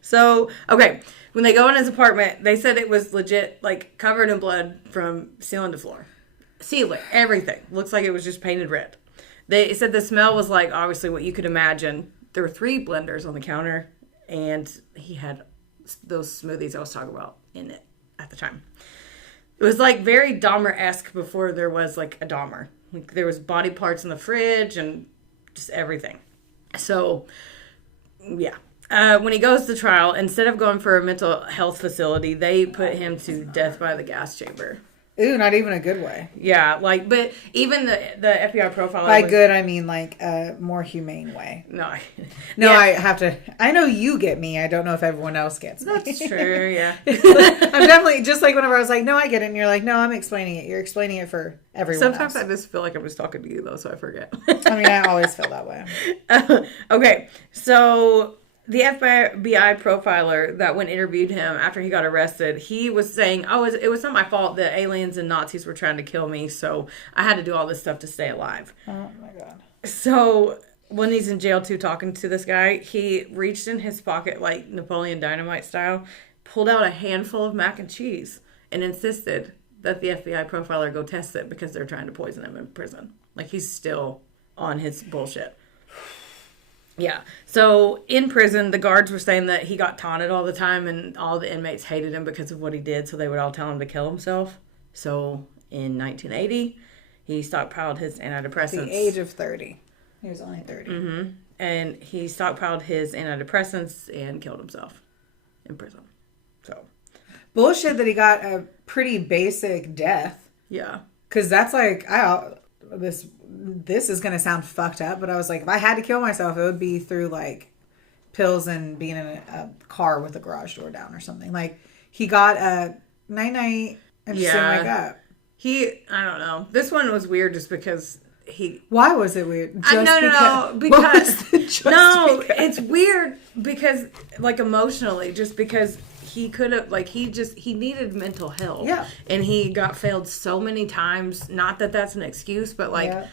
So, okay, when they go in his apartment, they said it was legit, like, covered in blood from ceiling to floor. Ceiling, everything. Looks like it was just painted red. They said the smell was like, obviously, what you could imagine. There were 3 blenders on the counter, and he had those smoothies I was talking about in it at the time. It was like very Dahmer-esque before there was like a Dahmer. Like there was body parts in the fridge and just everything. So, yeah. When he goes to trial, instead of going for a mental health facility, they put him to death by the gas chamber. Ooh, not even a good way. Yeah, but even the FBI profiler... By good, I mean like a more humane way. No. I know you get me. I don't know if everyone else gets me. That's true, yeah. I'm definitely, just like whenever I was like, "No, I get it," and you're like, "No, I'm explaining it." You're explaining it for everyone Sometimes else. I just feel like I'm just talking to you, though, so I forget. I mean, I always feel that way. Okay, so... The FBI profiler that when interviewed him after he got arrested, he was saying, "Oh, it was not my fault that aliens and Nazis were trying to kill me, so I had to do all this stuff to stay alive." Oh, my God. So when he's in jail too, talking to this guy, he reached in his pocket like Napoleon Dynamite style, pulled out a handful of mac and cheese, and insisted that the FBI profiler go test it because they're trying to poison him in prison. Like, he's still on his bullshit. Yeah. So in prison, the guards were saying that he got taunted all the time and all the inmates hated him because of what he did. So they would all tell him to kill himself. So in 1980, he stockpiled his antidepressants. At the age of 30. He was only 30. Mm-hmm. And he stockpiled his antidepressants and killed himself in prison. So. Bullshit that he got a pretty basic death. Yeah. Because that's like, this is going to sound fucked up, but I was like, if I had to kill myself, it would be through like pills and being in a car with the garage door down or something. Like, he got a night-night and just didn't wake up. I don't know. This one was weird just because Why was it weird? It's weird because, like, emotionally, just because he could have, like, he needed mental help. Yeah. And he got failed so many times. Not that that's an excuse, but, like,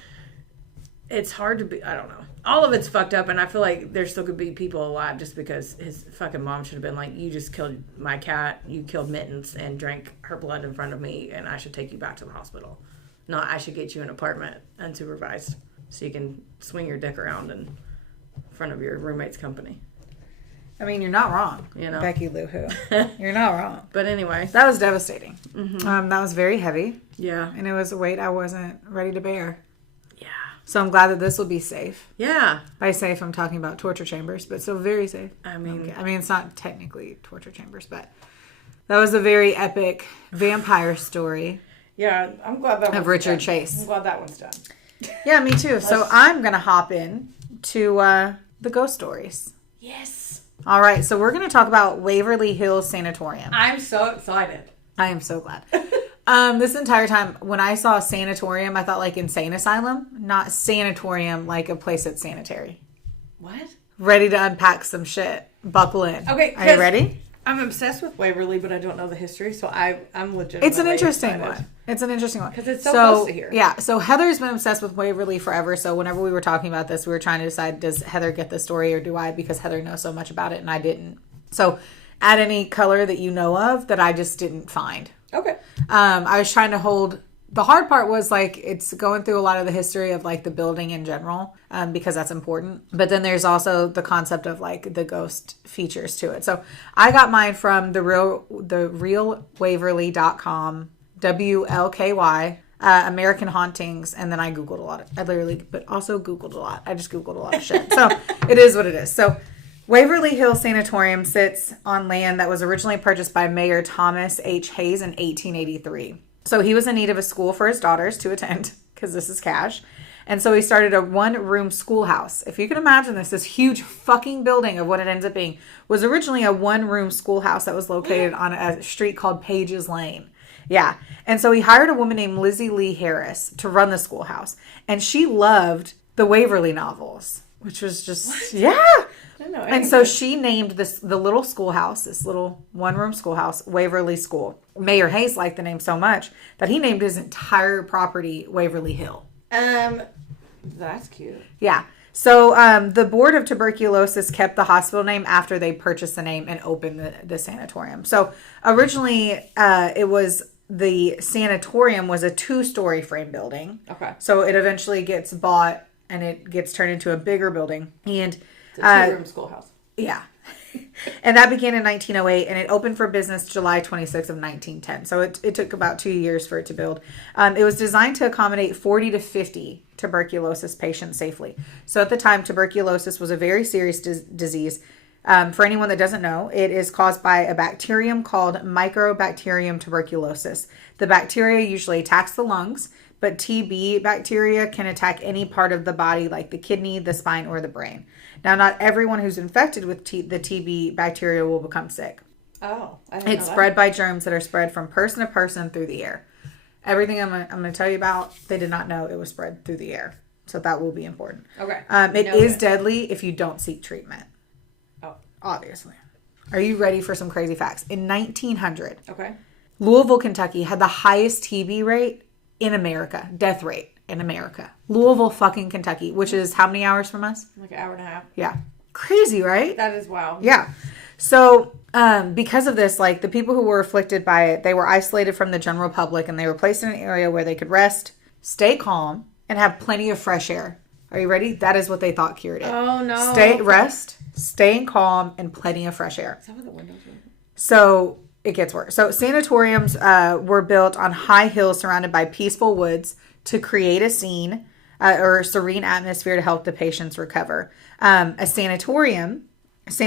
it's hard to be, I don't know. All of it's fucked up, and I feel like there still could be people alive just because his fucking mom should have been like, you just killed my cat, you killed Mittens, and drank her blood in front of me, and I should take you back to the hospital. Not, I should get you an apartment unsupervised so you can swing your dick around in front of your roommate's company. I mean, you're not wrong, you know, Becky Lou Who. You're not wrong. But anyway, that was devastating. Mm-hmm. That was very heavy. Yeah, and it was a weight I wasn't ready to bear. Yeah. So I'm glad that this will be safe. Yeah. By safe, I'm talking about torture chambers, but still very safe. I mean, okay. I mean, it's not technically torture chambers, but that was a very epic vampire story. Yeah, I'm glad that of Richard Chase. I'm glad that one's done. Yeah, me too. So I'm gonna hop in to the ghost stories. Yes. All right, so we're gonna talk about Waverly Hills Sanatorium. I'm so excited. I am so glad. This entire time, when I saw sanatorium, I thought like insane asylum, not sanatorium, like a place that's sanitary. What? Ready to unpack some shit. Buckle in. Okay, are you ready? I'm obsessed with Waverly, but I don't know the history, so I'm legit. It's an interesting one. It's an interesting one because it's so close to here. Yeah. So Heather's been obsessed with Waverly forever. So whenever we were talking about this, we were trying to decide: does Heather get the story or do I? Because Heather knows so much about it and I didn't. So add any color that you know of that I just didn't find. Okay. I was trying to hold. The hard part was like it's going through a lot of the history of like the building in general, because that's important. But then there's also the concept of like the ghost features to it. So I got mine from the realwaverly.com, WLKY, American Hauntings, and then I Googled a lot. I just Googled a lot of shit. So it is what it is. So Waverly Hills Sanatorium sits on land that was originally purchased by Mayor Thomas H. Hayes in 1883. So he was in need of a school for his daughters to attend, because this is cash. And so he started a one-room schoolhouse. If you can imagine this huge fucking building of what it ends up being was originally a one-room schoolhouse that was located on a street called Page's Lane. Yeah. And so he hired a woman named Lizzie Lee Harris to run the schoolhouse. And she loved the Waverly novels, which was just, yeah. And so she named the little schoolhouse, this little one-room schoolhouse, Waverly School. Mayor Hayes liked the name so much that he named his entire property Waverly Hill. That's cute. Yeah. So the Board of Tuberculosis kept the hospital name after they purchased the name and opened the sanatorium. So originally the sanatorium was a 2-story frame building. Okay. So it eventually gets bought and it gets turned into a bigger building. And it's a 2-room schoolhouse. Yeah. And that began in 1908, and it opened for business July 26th of 1910. So it took about 2 years for it to build. It was designed to accommodate 40 to 50 tuberculosis patients safely. So at the time, tuberculosis was a very serious disease. For anyone that doesn't know, it is caused by a bacterium called Mycobacterium tuberculosis. The bacteria usually attacks the lungs, but TB bacteria can attack any part of the body like the kidney, the spine, or the brain. Now, not everyone who's infected with the TB bacteria will become sick. Oh, it's spread by germs that are spread from person to person through the air. Everything I'm going to tell you about, they did not know it was spread through the air. So that will be important. Okay. It is deadly if you don't seek treatment. Oh. Obviously. Are you ready for some crazy facts? In 1900, okay, Louisville, Kentucky had the highest TB rate in America, death rate. in America. Louisville, fucking Kentucky, which is how many hours from us? Like an hour and a half. Yeah. Crazy, right? That is wild. Yeah. So, because of this, like, the people who were afflicted by it, they were isolated from the general public, and they were placed in an area where they could rest, stay calm, and have plenty of fresh air. Are you ready? That is what they thought cured it. Oh, no. Rest, staying calm, and plenty of fresh air. Is that what the windows were? So, it gets worse. So, sanatoriums were built on high hills surrounded by peaceful woods to create a scene or serene atmosphere to help the patients recover. A sanitarium is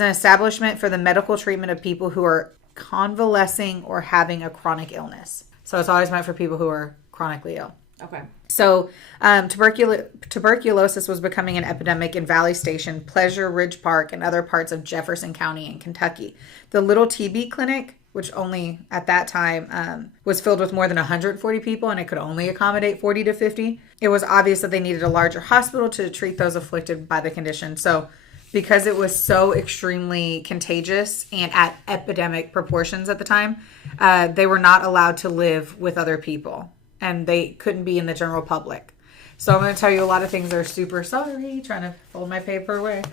an establishment for the medical treatment of people who are convalescing or having a chronic illness. So it's always meant for people who are chronically ill. Okay. So tuberculosis was becoming an epidemic in Valley Station, Pleasure Ridge Park, and other parts of Jefferson County in Kentucky. The little TB clinic, which only at that time was filled with more than 140 people, and it could only accommodate 40 to 50. It was obvious that they needed a larger hospital to treat those afflicted by the condition. So because it was so extremely contagious and at epidemic proportions at the time, they were not allowed to live with other people, and they couldn't be in the general public. So I'm going to tell you a lot of things that are super sorry, trying to fold my paper away.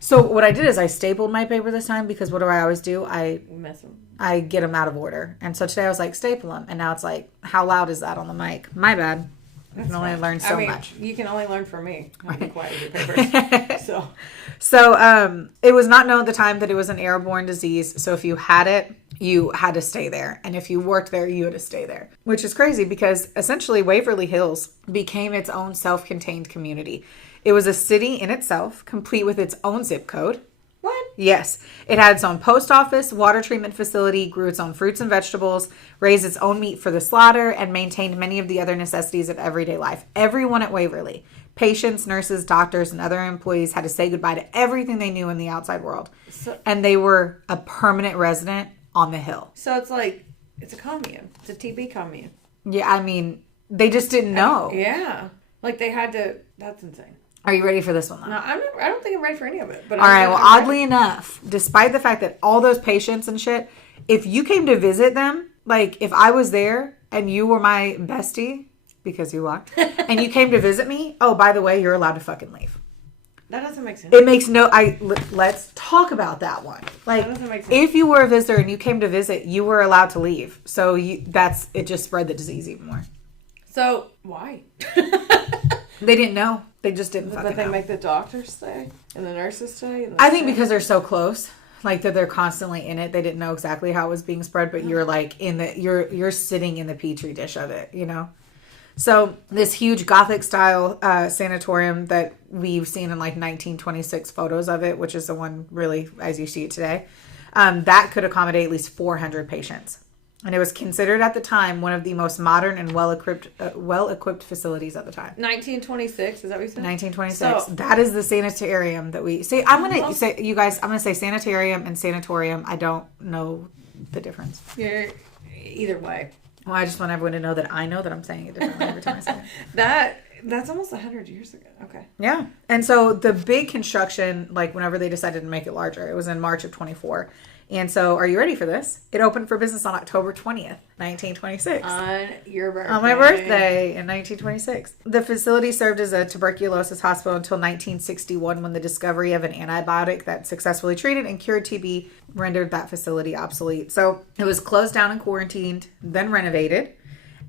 So what I did is I stapled my paper this time, because what do I always do? I get them out of order. And so today I was like, staple them. And now it's like, how loud is that on the mic? My bad. I can only learn so much. You can only learn from me. I'll be quiet with your papers. So it was not known at the time that it was an airborne disease. So if you had it, you had to stay there. And if you worked there, you had to stay there. Which is crazy, because essentially Waverly Hills became its own self-contained community. It was a city in itself, complete with its own zip code. What? Yes. It had its own post office, water treatment facility, grew its own fruits and vegetables, raised its own meat for the slaughter, and maintained many of the other necessities of everyday life. Everyone at Waverly, patients, nurses, doctors, and other employees, had to say goodbye to everything they knew in the outside world. And they were a permanent resident on the hill. So it's like, it's a commune. It's a TB commune. Yeah, I mean, they just didn't know. Yeah. Like they had to, that's insane. Are you ready for this one, though? No, I don't think I'm ready for any of it. But all right, well, oddly enough, despite the fact that all those patients and shit, if you came to visit them, like if I was there and you were my bestie, because you are, and you came to visit me, oh, by the way, you're allowed to fucking leave. That doesn't make sense. It makes let's talk about that one. Like, that doesn't make sense. If you were a visitor and you came to visit, you were allowed to leave. So it just spread the disease even more. So, why? They didn't know. They just didn't fucking know. But they make the doctors stay and the nurses stay? And I think because they're so close, like that they're constantly in it. They didn't know exactly how it was being spread, but you're like you're sitting in the petri dish of it, you know? So this huge Gothic style sanatorium that we've seen in like 1926 photos of it, which is the one really as you see it today, that could accommodate at least 400 patients. And it was considered at the time one of the most modern and well-equipped facilities at the time. 1926, is that what you said? 1926. So, that is the sanitarium that we see. I'm gonna say, you guys. I'm gonna say sanitarium and sanatorium. I don't know the difference. You're either way. Well, I just want everyone to know that I know that I'm saying it differently every time I say it. That's almost 100 years ago. Okay. Yeah, and so the big construction, like whenever they decided to make it larger, it was in March of 24. And so, are you ready for this? It opened for business on October 20th, 1926. On your birthday. On my birthday in 1926. The facility served as a tuberculosis hospital until 1961, when the discovery of an antibiotic that successfully treated and cured TB rendered that facility obsolete. So, it was closed down and quarantined, then renovated.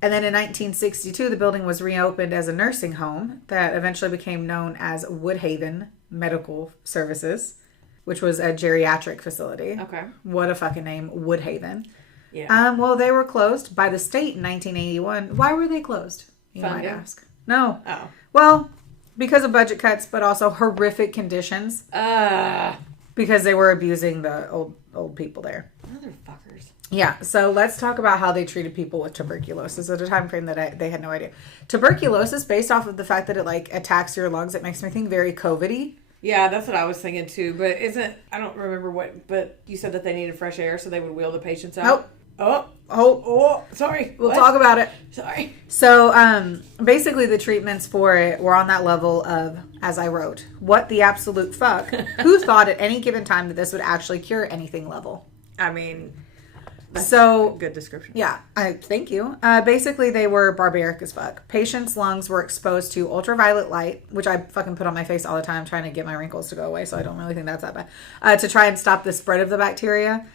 And then in 1962, the building was reopened as a nursing home that eventually became known as Woodhaven Medical Services, which was a geriatric facility. Okay. What a fucking name, Woodhaven. Yeah. Well, they were closed by the state in 1981. Why were they closed? You might ask. No. Oh. Well, because of budget cuts, but also horrific conditions. Because they were abusing the old people there. Motherfuckers. Yeah, so let's talk about how they treated people with tuberculosis at a time frame that they had no idea. Tuberculosis, based off of the fact that it like attacks your lungs, it makes me think very COVID-y. Yeah, that's what I was thinking too. But I don't remember but you said that they needed fresh air, so they would wheel the patients out. Oh, sorry. We'll talk about it. Sorry. So, basically the treatments for it were on that level of, as I wrote, what the absolute fuck? Who thought at any given time that this would actually cure anything level? I mean, So, a good description. yeah, thank you. Basically, they were barbaric as fuck. Patients' lungs were exposed to ultraviolet light, which I fucking put on my face all the time trying to get my wrinkles to go away, so I don't really think that's that bad, to try and stop the spread of the bacteria.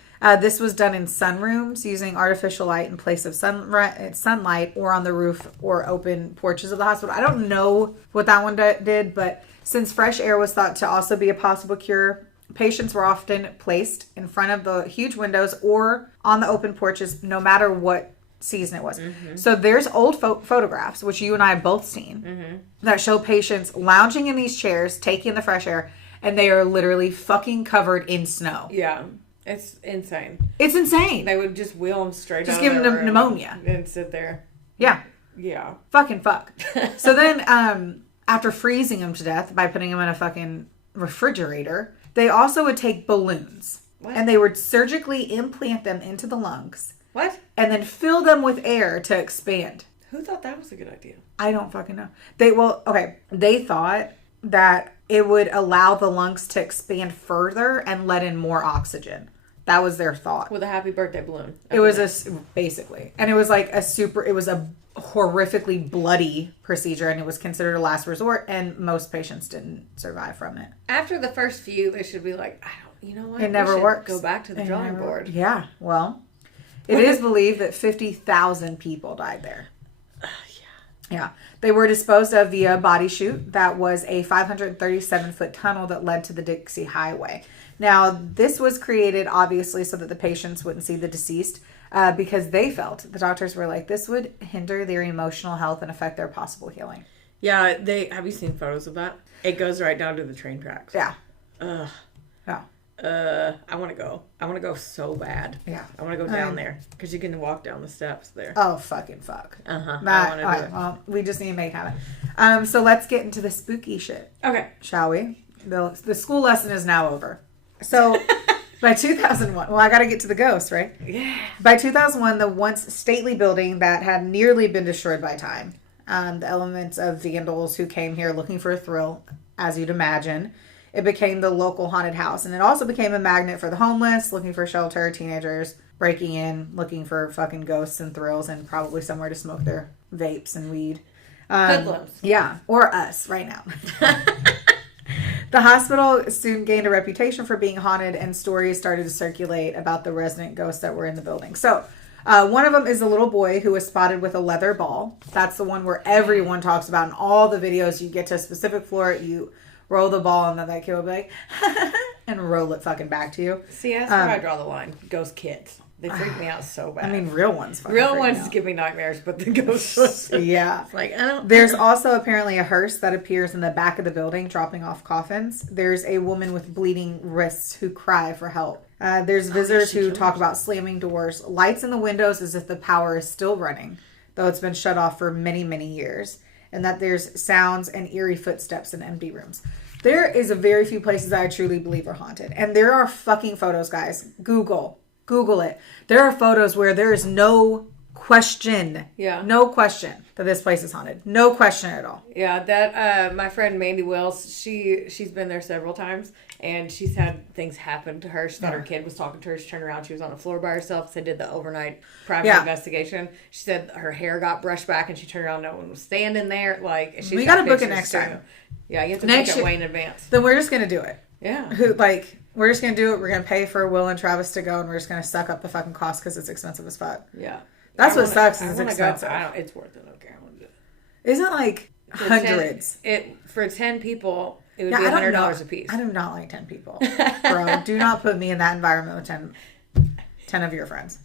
This was done in sunrooms using artificial light in place of sunlight or on the roof or open porches of the hospital. I don't know what that one did, but since fresh air was thought to also be a possible cure, patients were often placed in front of the huge windows or on the open porches, no matter what season it was. Mm-hmm. So there's old photographs, which you and I have both seen, that show patients lounging in these chairs, taking the fresh air, and they are literally fucking covered in snow. Yeah. It's insane. It's insane. They would just wheel them straight just out give of them their room pneumonia and sit there. Yeah. Yeah. Fucking fuck. So then, after freezing them to death by putting them in a fucking refrigerator, they also would take balloons. What? And they would surgically implant them into the lungs. What? And then fill them with air to expand. Who thought that was a good idea? I don't fucking know. They thought that it would allow the lungs to expand further and let in more oxygen. That was their thought. With a happy birthday balloon. It was basically. And it was like it was a horrifically bloody procedure, and it was considered a last resort, and most patients didn't survive from it. After the first few, they should be like, you know what? It never works. Go back to the drawing board. Yeah. Well, it is believed that 50,000 people died there. Yeah. They were disposed of via body chute. That was a 537-foot tunnel that led to the Dixie Highway. Now, this was created, obviously, so that the patients wouldn't see the deceased, because they felt, the doctors were like, this would hinder their emotional health and affect their possible healing. Yeah, have you seen photos of that? It goes right down to the train tracks. Yeah. Ugh. Yeah. I want to go. I want to go so bad. Yeah. I want to go down there because you can walk down the steps there. Oh, fucking fuck. Uh-huh. That, I want to do it. Well, we just need to make happen. So let's get into the spooky shit. Okay. Shall we? The school lesson is now over. So by 2001, well, I got to get to the ghost, right? Yeah. By 2001, the once stately building that had nearly been destroyed by time, the elements of vandals who came here looking for a thrill, as you'd imagine, it became the local haunted house. And it also became a magnet for the homeless, looking for shelter, teenagers breaking in, looking for fucking ghosts and thrills, and probably somewhere to smoke their vapes and weed. Hoodlums. Yeah, or us right now. The hospital soon gained a reputation for being haunted, and stories started to circulate about the resident ghosts that were in the building. So, one of them is a little boy who was spotted with a leather ball. That's the one where everyone talks about in all the videos. You get to a specific floor, you roll the ball, and then that kid will be like, and roll it fucking back to you. See, that's where I draw the line. Ghost kids. They freak me out so bad. I mean, real ones. Real ones give me nightmares, but the ghost ones. Yeah. It's like, I don't. There's also apparently a hearse that appears in the back of the building, dropping off coffins. There's a woman with bleeding wrists who cry for help. There's visitors who talk about slamming doors, lights in the windows as if the power is still running, though it's been shut off for many, many years. And that there's sounds and eerie footsteps in empty rooms. There is a very few places I truly believe are haunted. And there are fucking photos, guys. Google it. There are photos where there is no question. Yeah. No question that this place is haunted. No question at all. Yeah, that my friend Mandy Wells, she's been there several times, and she's had things happen to her. She thought her kid was talking to her. She turned around, she was on the floor by herself. They did the overnight private investigation. She said her hair got brushed back, and she turned around, no one was standing there. Like, we got to book it next time. Yeah, you have to book it way in advance. Then we're just gonna do it. Yeah. We're just gonna do it. We're gonna pay for Will and Travis to go, and we're just gonna suck up the fucking cost because it's expensive as fuck. Yeah. That's what sucks. Is it's expensive. It's worth it. Okay, I want to do it. Isn't like hundreds? For 10 people, it would be $100 a piece. I do not like 10 people, bro. Do not put me in that environment with 10 of your friends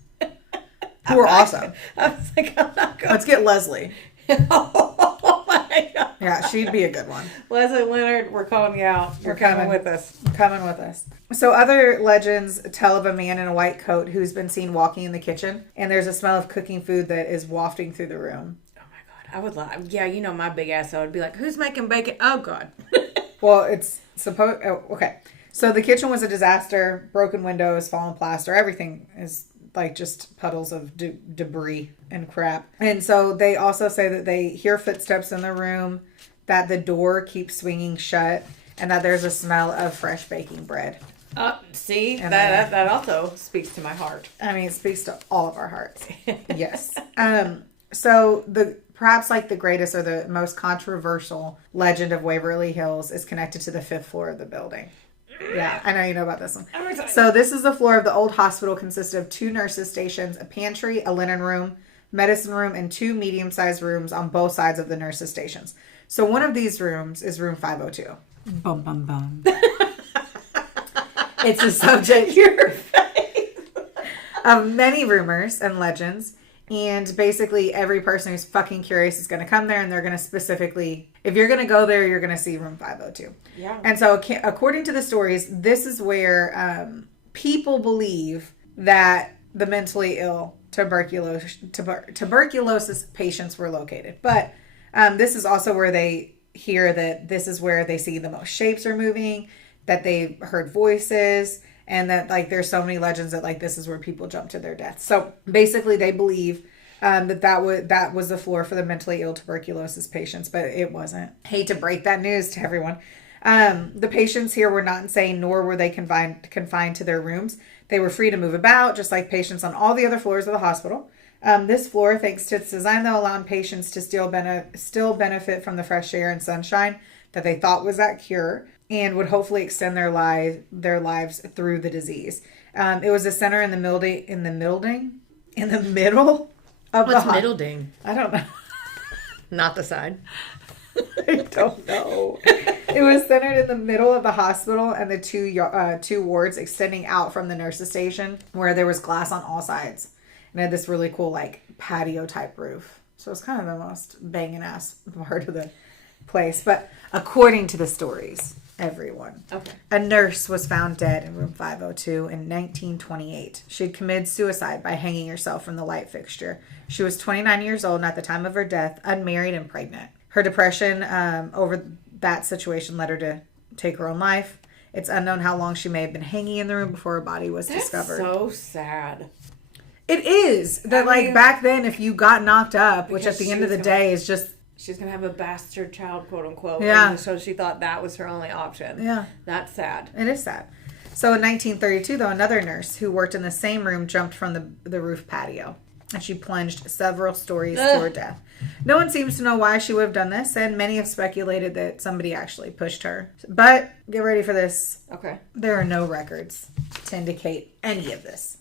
who are awesome. I was like, I'm not going. Let's get Leslie. Oh my God. Yeah, she'd be a good one. Leslie Leonard, we're calling you out. You're coming with us. Coming with us. So other legends tell of a man in a white coat who's been seen walking in the kitchen, and there's a smell of cooking food that is wafting through the room. Oh my God. I would lie. Yeah, you know my big ass. I would be like, who's making bacon? Oh God. Well, it's supposed... Oh, okay. So the kitchen was a disaster. Broken windows, fallen plaster. Everything is like just puddles of debris and crap. And so they also say that they hear footsteps in the room, that the door keeps swinging shut, and that there's a smell of fresh baking bread. See, And that also speaks to my heart. I mean, it speaks to all of our hearts. Yes. So perhaps like the greatest or the most controversial legend of Waverly Hills is connected to the 5th floor of the building. Yeah, I know you know about this one. I'm excited. So this is the floor of the old hospital, consisted of 2 nurses' stations, a pantry, a linen room, medicine room, and 2 medium-sized rooms on both sides of the nurses' stations. So one of these rooms is room 502. Bum, bum, bum. It's a subject of many rumors and legends. And basically every person who's fucking curious is going to come there, and they're going to specifically, if you're going to go there, you're going to see room 502. Yeah. And so according to the stories, this is where people believe that the mentally ill tuberculosis patients were located. But this is also where they hear that this is where they see the most shapes are moving, that they heard voices, and that like there's so many legends that like this is where people jump to their deaths. So basically they believe that was the floor for the mentally ill tuberculosis patients, but it wasn't. Hate to break that news to everyone. The patients here were not insane, nor were they confined to their rooms. They were free to move about, just like patients on all the other floors of the hospital. This floor, thanks to its design, though, allowed patients to still benefit from the fresh air and sunshine that they thought was that cure, and would hopefully extend their lives through the disease. It was a center in the middle of What's middling? I don't know. Not the side. I don't know. It was centered in the middle of the hospital and the two wards extending out from the nurses' station, where there was glass on all sides, and it had this really cool like patio type roof. So it's kind of the most banging ass part of the place. But according to the stories, everyone. Okay. A nurse was found dead in room 502 in 1928. She had committed suicide by hanging herself from the light fixture. She was 29 years old, and at the time of her death, unmarried and pregnant. Her depression over that situation led her to take her own life. It's unknown how long she may have been hanging in the room before her body was discovered. So sad. It is. That back then, if you got knocked up, which at the end of the day is just... She's going to have a bastard child, quote unquote. Yeah. And so she thought that was her only option. Yeah. That's sad. It is sad. So in 1932, though, another nurse who worked in the same room jumped from the roof patio. And she plunged several stories to her death. No one seems to know why she would have done this, and many have speculated that somebody actually pushed her. But get ready for this. Okay. There are no records to indicate any of this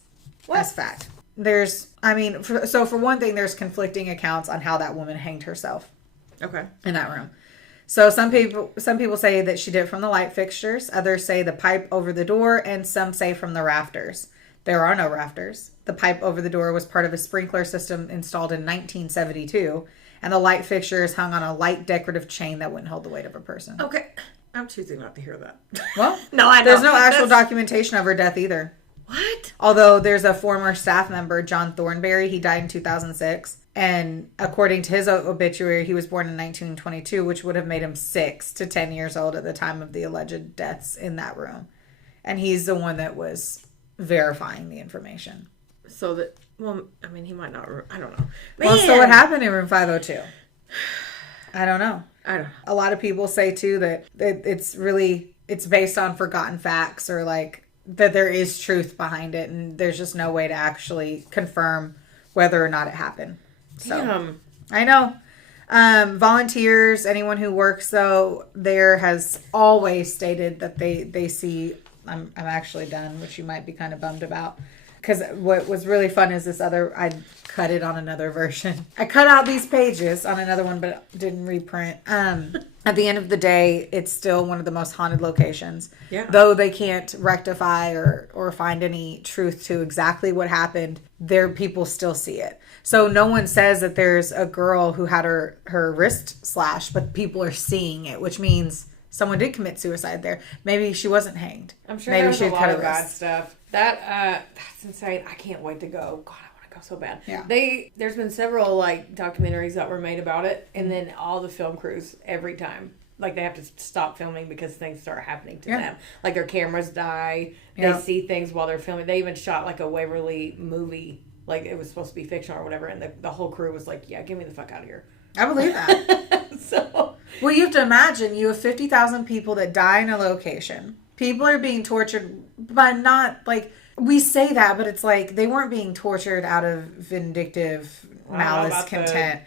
as fact. For one thing, there's conflicting accounts on how that woman hanged herself. Okay. In that room. So some people say that she did it from the light fixtures. Others say the pipe over the door, and some say from the rafters. There are no rafters. The pipe over the door was part of a sprinkler system installed in 1972, and the light fixture is hung on a light decorative chain that wouldn't hold the weight of a person. Okay. I'm choosing not to hear that. Well, no, I know. There's no actual documentation of her death either. What? Although there's a former staff member, John Thornberry, he died in 2006. And according to his obituary, he was born in 1922, which would have made him 6 to 10 years old at the time of the alleged deaths in that room. And he's the one that was verifying the information. So that, he might not, I don't know. Well, so what happened in room 502? I don't know. I don't know. A lot of people say, too, that it's based on forgotten facts, or like that there is truth behind it, and there's just no way to actually confirm whether or not it happened. So, damn. I know. Volunteers, anyone who works though there, has always stated that they see. I'm actually done, which you might be kind of bummed about, because what was really fun is this other. I cut it on another version. I cut out these pages on another one, but didn't reprint. At the end of the day, it's still one of the most haunted locations. Yeah. Though they can't rectify or find any truth to exactly what happened, people still see it. So no one says that there's a girl who had her wrist slashed, but people are seeing it, which means someone did commit suicide there. Maybe she wasn't hanged. I'm sure maybe there's a lot of bad stuff. That's insane. I can't wait to go. God, I want to go so bad. Yeah. There's been several like documentaries that were made about it, and then all the film crews every time. Like, they have to stop filming because things start happening to them. Like, their cameras die. They see things while they're filming. They even shot, like, a Waverly movie. Like, it was supposed to be fictional or whatever. And the whole crew was like, yeah, get me the fuck out of here. I believe that. So. Well, you have to imagine, you have 50,000 people that die in a location. People are being tortured by not, like, we say that, but it's like they weren't being tortured out of vindictive malice, content.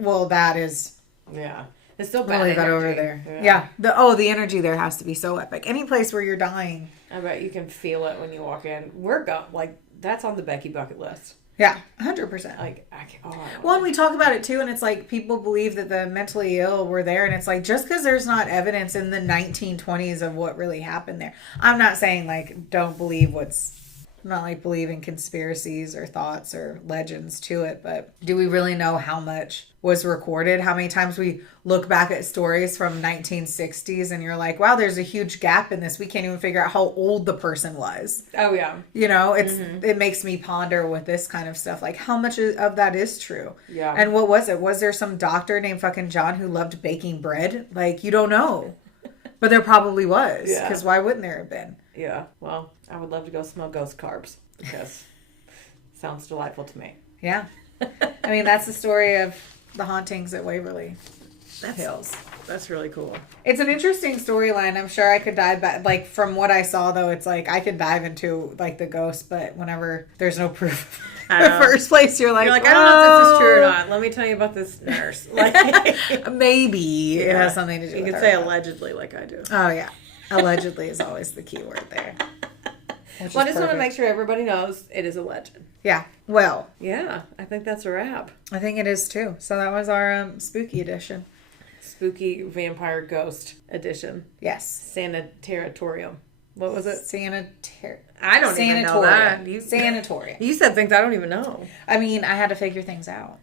Well, that is. Yeah. It's still bad energy. That over there. Yeah. The energy there has to be so epic. Any place where you're dying. I bet you can feel it when you walk in. That's on the Becky bucket list. Yeah, 100%. Like, and we talk about it too, and it's like people believe that the mentally ill were there, and it's like just because there's not evidence in the 1920s of what really happened there. I'm not saying like don't believe I'm not like believing conspiracies or thoughts or legends to it, but do we really know how much was recorded? How many times we look back at stories from 1960s and you're like, wow, there's a huge gap in this. We can't even figure out how old the person was. Oh, yeah. You know, it makes me ponder with this kind of stuff. Like, how much of that is true? Yeah. And what was it? Was there some doctor named fucking John who loved baking bread? Like, you don't know. But there probably was. Yeah. Because why wouldn't there have been? Yeah. Well, I would love to go smell ghost carbs because it sounds delightful to me. Yeah. I mean, that's the story of the hauntings at Waverly Hills. That's really cool. It's an interesting storyline. I'm sure I could dive back. Like, from what I saw, though, it's like I could dive into, like, the ghost, but whenever there's no proof in the first place, you're like, I don't know if this is true or not. Let me tell you about this nurse. Like, maybe it has something to do with it. You can say allegedly like I do. Oh, yeah. Allegedly is always the key word there. Well, I just want to make sure everybody knows it is a legend. Yeah. Well. Yeah, I think that's a wrap. I think it is, too. So that was our spooky edition. Spooky vampire ghost edition. Yes. Sanatorium. What was it? I don't even know that. Sanatorium. You said things I don't even know. I mean, I had to figure things out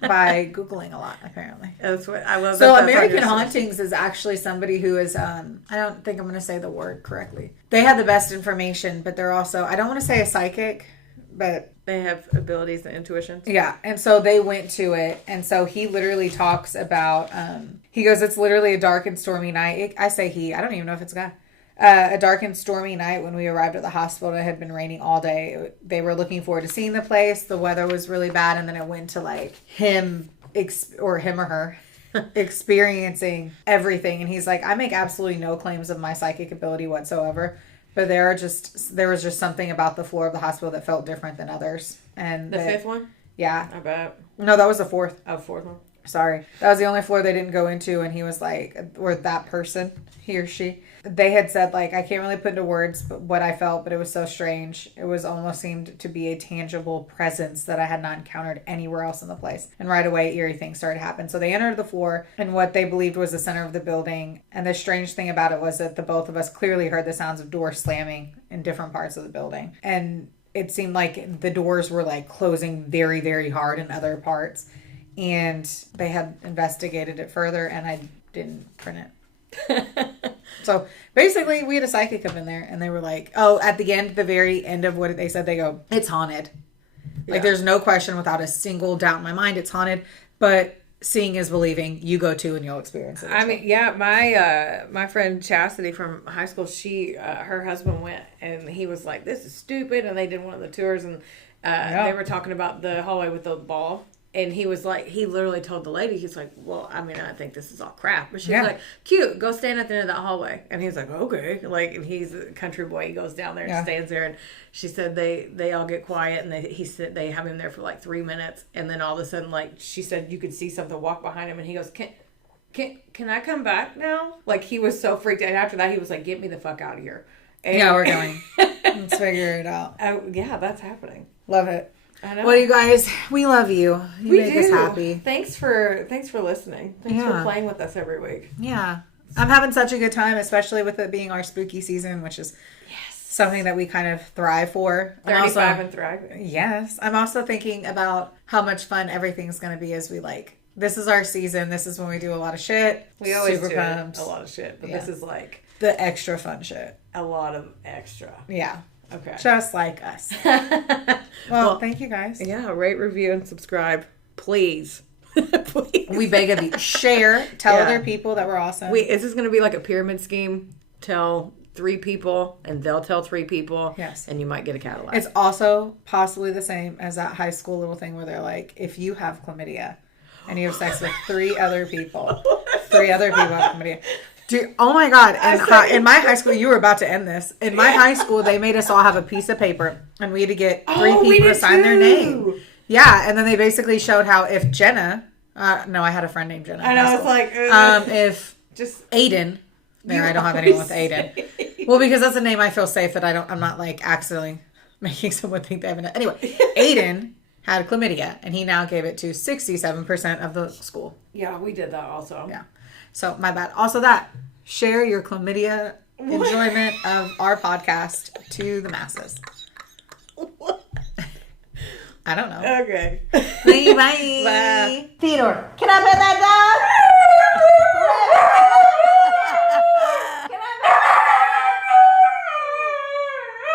by Googling a lot, apparently. That's what I love. So American Hauntings is actually somebody who is, I don't think I'm going to say the word correctly. They have the best information, but they're also, I don't want to say a psychic, but they have abilities and intuitions. Yeah. And so they went to it. And so he literally talks about, he goes, it's literally a dark and stormy night. I say I don't even know if it's a guy. A dark and stormy night when we arrived at the hospital. It had been raining all day. They were looking forward to seeing the place. The weather was really bad. And then it went to like him or her experiencing everything. And he's like, I make absolutely no claims of my psychic ability whatsoever. But there was just something about the floor of the hospital that felt different than others. And the fifth one? Yeah. I bet. No, that was the fourth. Oh, fourth one. Sorry. That was the only floor they didn't go into. And he was like, or that person, he or she, they had said, like, I can't really put into words what I felt, but it was so strange. It was almost seemed to be a tangible presence that I had not encountered anywhere else in the place. And right away, eerie things started to happen. So they entered the floor in what they believed was the center of the building. And the strange thing about it was that the both of us clearly heard the sounds of doors slamming in different parts of the building. And it seemed like the doors were like closing very, very hard in other parts. And they had investigated it further, and I didn't print it. So basically, we had a psychic come in there, and they were like, oh, at the very end of what they said, they go, it's haunted. Yeah. Like, there's no question without a single doubt in my mind, it's haunted. But seeing is believing. You go to and you'll experience it. I mean, yeah, my friend Chastity from high school, her husband went, and he was like, this is stupid. And they did one of the tours, and they were talking about the hallway with the ball. And he was like, he literally told the lady, he's like, well, I mean, I think this is all crap. But she was like, cute, go stand at the end of that hallway. And he's like, okay. Like, and he's a country boy. He goes down there and stands there. And she said they all get quiet. And they have him there for like 3 minutes. And then all of a sudden, like, she said, you could see something walk behind him. And he goes, can I come back now? Like, he was so freaked out. And after that, he was like, get me the fuck out of here. And yeah, we're going. Let's figure it out. Yeah, that's happening. Love it. I know. Well, you guys, we love you. You make us happy. Thanks for listening. Thanks for playing with us every week. Yeah. I'm having such a good time, especially with it being our spooky season, which is something that we kind of thrive for. 35 and thriving. Yes. I'm also thinking about how much fun everything's going to be as we this is our season. This is when we do a lot of shit. We always do a lot of shit, but this is like the extra fun shit. A lot of extra. Yeah. Okay. Just like us. Well, thank you guys. Yeah, rate, review, and subscribe. Please. Please. We beg of you. Share. Tell other people that we're awesome. Is this going to be like a pyramid scheme? Tell 3 people, and they'll tell 3 people. Yes. And you might get a Cadillac. It's also possibly the same as that high school little thing where they're like, if you have chlamydia and you have sex with 3 other people, 3 other people have chlamydia, Dude, oh my God. In my high school, you were about to end this. In my high school, they made us all have a piece of paper and we had to get 3 people to sign their name. Yeah. And then they basically showed how if Jenna, no, I had a friend named Jenna. I know, it's like, if just Aiden, there, I don't have anyone with Aiden. Well, because that's a name I feel safe that I'm not like accidentally making someone think they have an, anyway, Aiden had chlamydia and he now gave it to 67% of the school. Yeah, we did that also. Yeah. So, my bad. Also share your chlamydia enjoyment of our podcast to the masses. What? I don't know. Okay. Bye. Bye. Theodore, can I pet that dog?